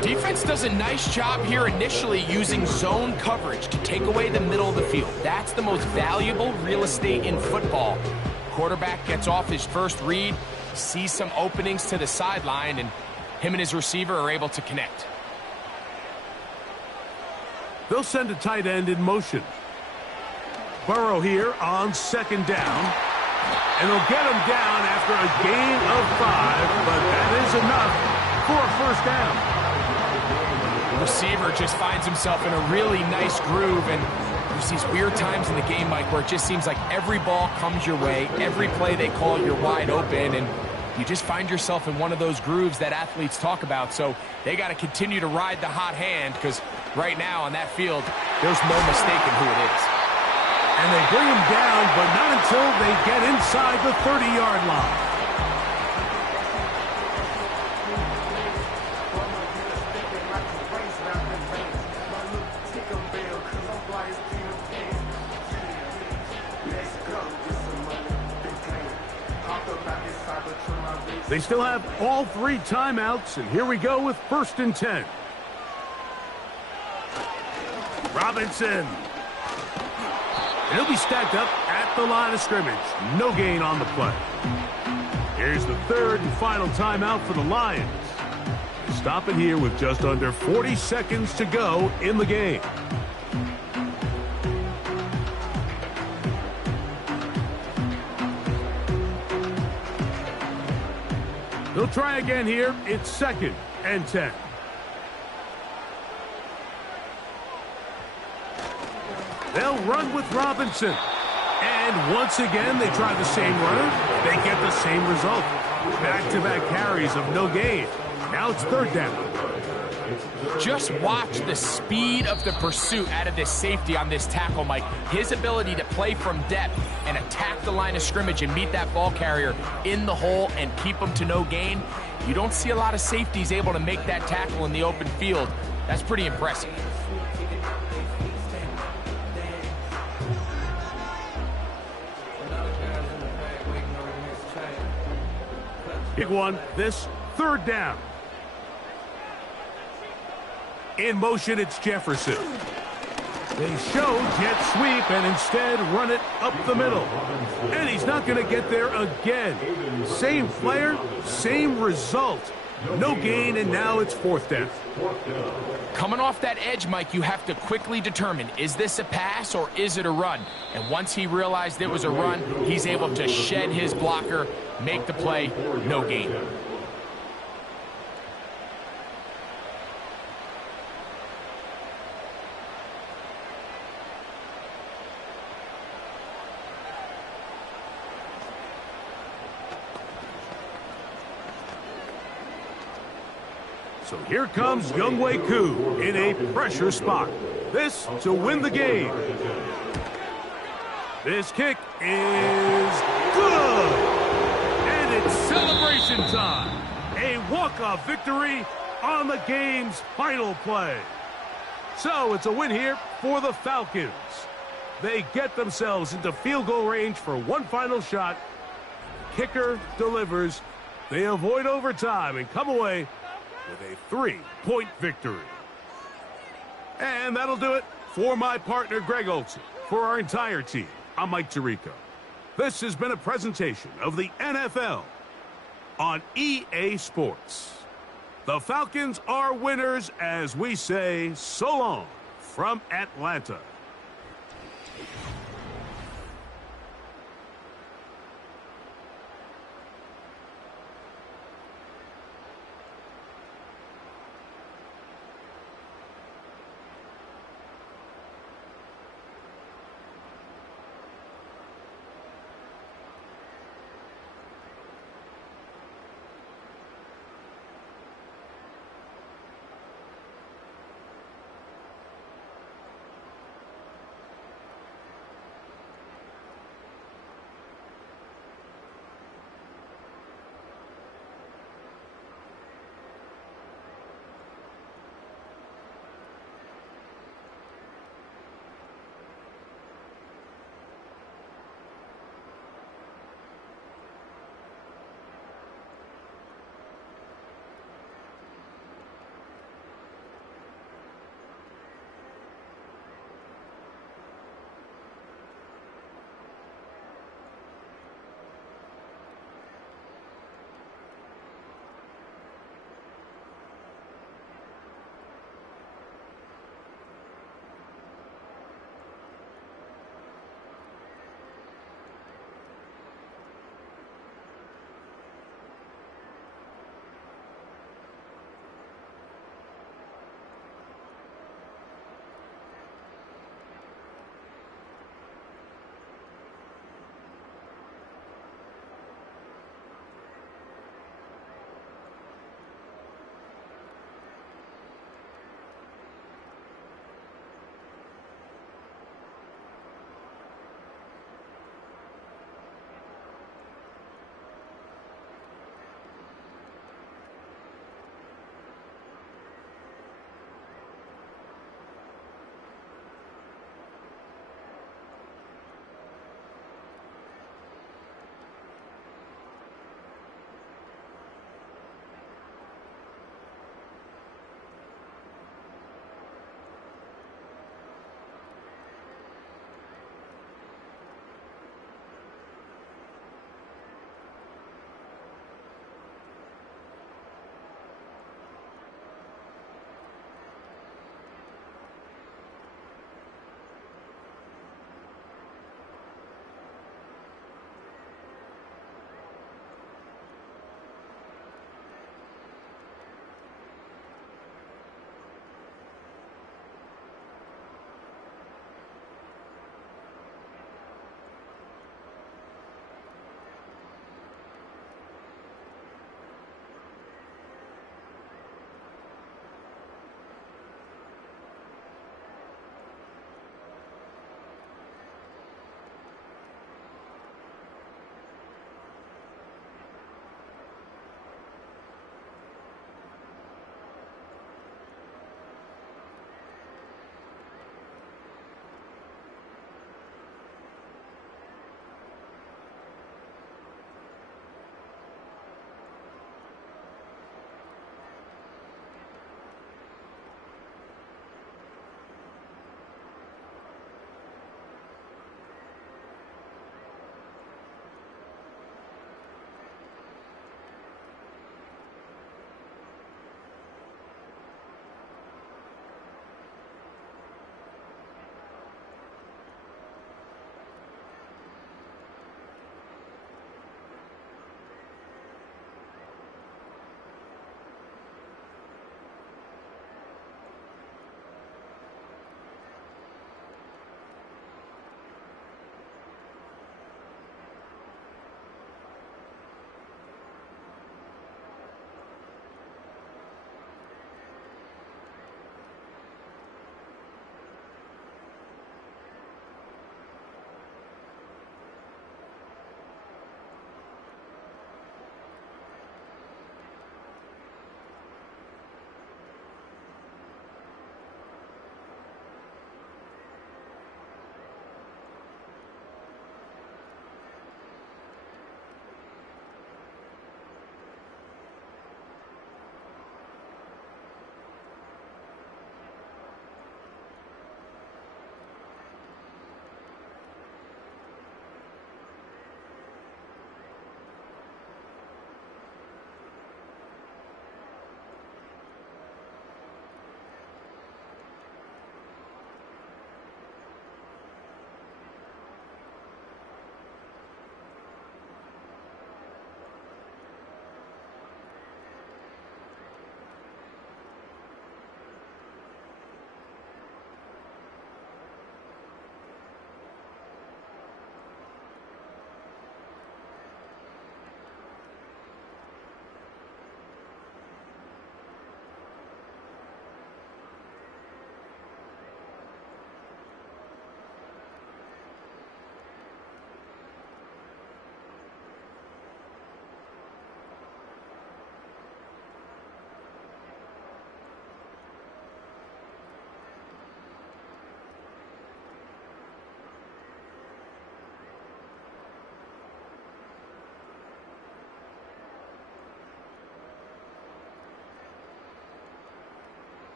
Defense does a nice job here initially using zone coverage to take away the middle of the field. That's the most valuable real estate in football. Quarterback gets off his first read, sees some openings to the sideline, and him and his receiver are able to connect. They'll send a tight end in motion. Burrow here on second down. And they'll get him down after a gain of 5, but that is enough for a first down. The receiver just finds himself in a really nice groove, and there's these weird times in the game, Mike, where it just seems like every ball comes your way, every play they call, you're wide open, and you just find yourself in one of those grooves that athletes talk about. So they got to continue to ride the hot hand, because right now on that field, there's no mistaking who it is. And they bring him down, but not until they get inside the 30-yard line. They still have all 3 timeouts, and here we go with 1st and 10. Robinson. He'll be stacked up at the line of scrimmage. No gain on the play. Here's the 3rd and final timeout for the Lions. Stop it here with just under 40 seconds to go in the game. They'll try again here. It's 2nd and 10. They'll run with Robinson. And once again, they try the same run. They get the same result. Back-to-back carries of no gain. Now it's 3rd down. Just watch the speed of the pursuit out of this safety on this tackle, Mike. His ability to play from depth and attack the line of scrimmage and meet that ball carrier in the hole and keep him to no gain. You don't see a lot of safeties able to make that tackle in the open field. That's pretty impressive. Big one, this 3rd down. In motion, it's Jefferson. They show jet sweep and instead run it up the middle. And he's not going to get there again. Same player, same result. No gain, and now it's 4th down. Coming off that edge, Mike, you have to quickly determine, is this a pass or is it a run? And once he realized it was a run, he's able to shed his blocker, make the play, no gain. So here comes Younghoe Koo in a pressure spot. This to win the game. This kick is good. And it's celebration time. A walk-off victory on the game's final play. So it's a win here for the Falcons. They get themselves into field goal range for one final shot. Kicker delivers. They avoid overtime and come away with a 3-point victory. And that'll do it for my partner, Greg Olsen. For our entire team, I'm Mike Tirico. This has been a presentation of the NFL on EA Sports. The Falcons are winners as we say so long from Atlanta.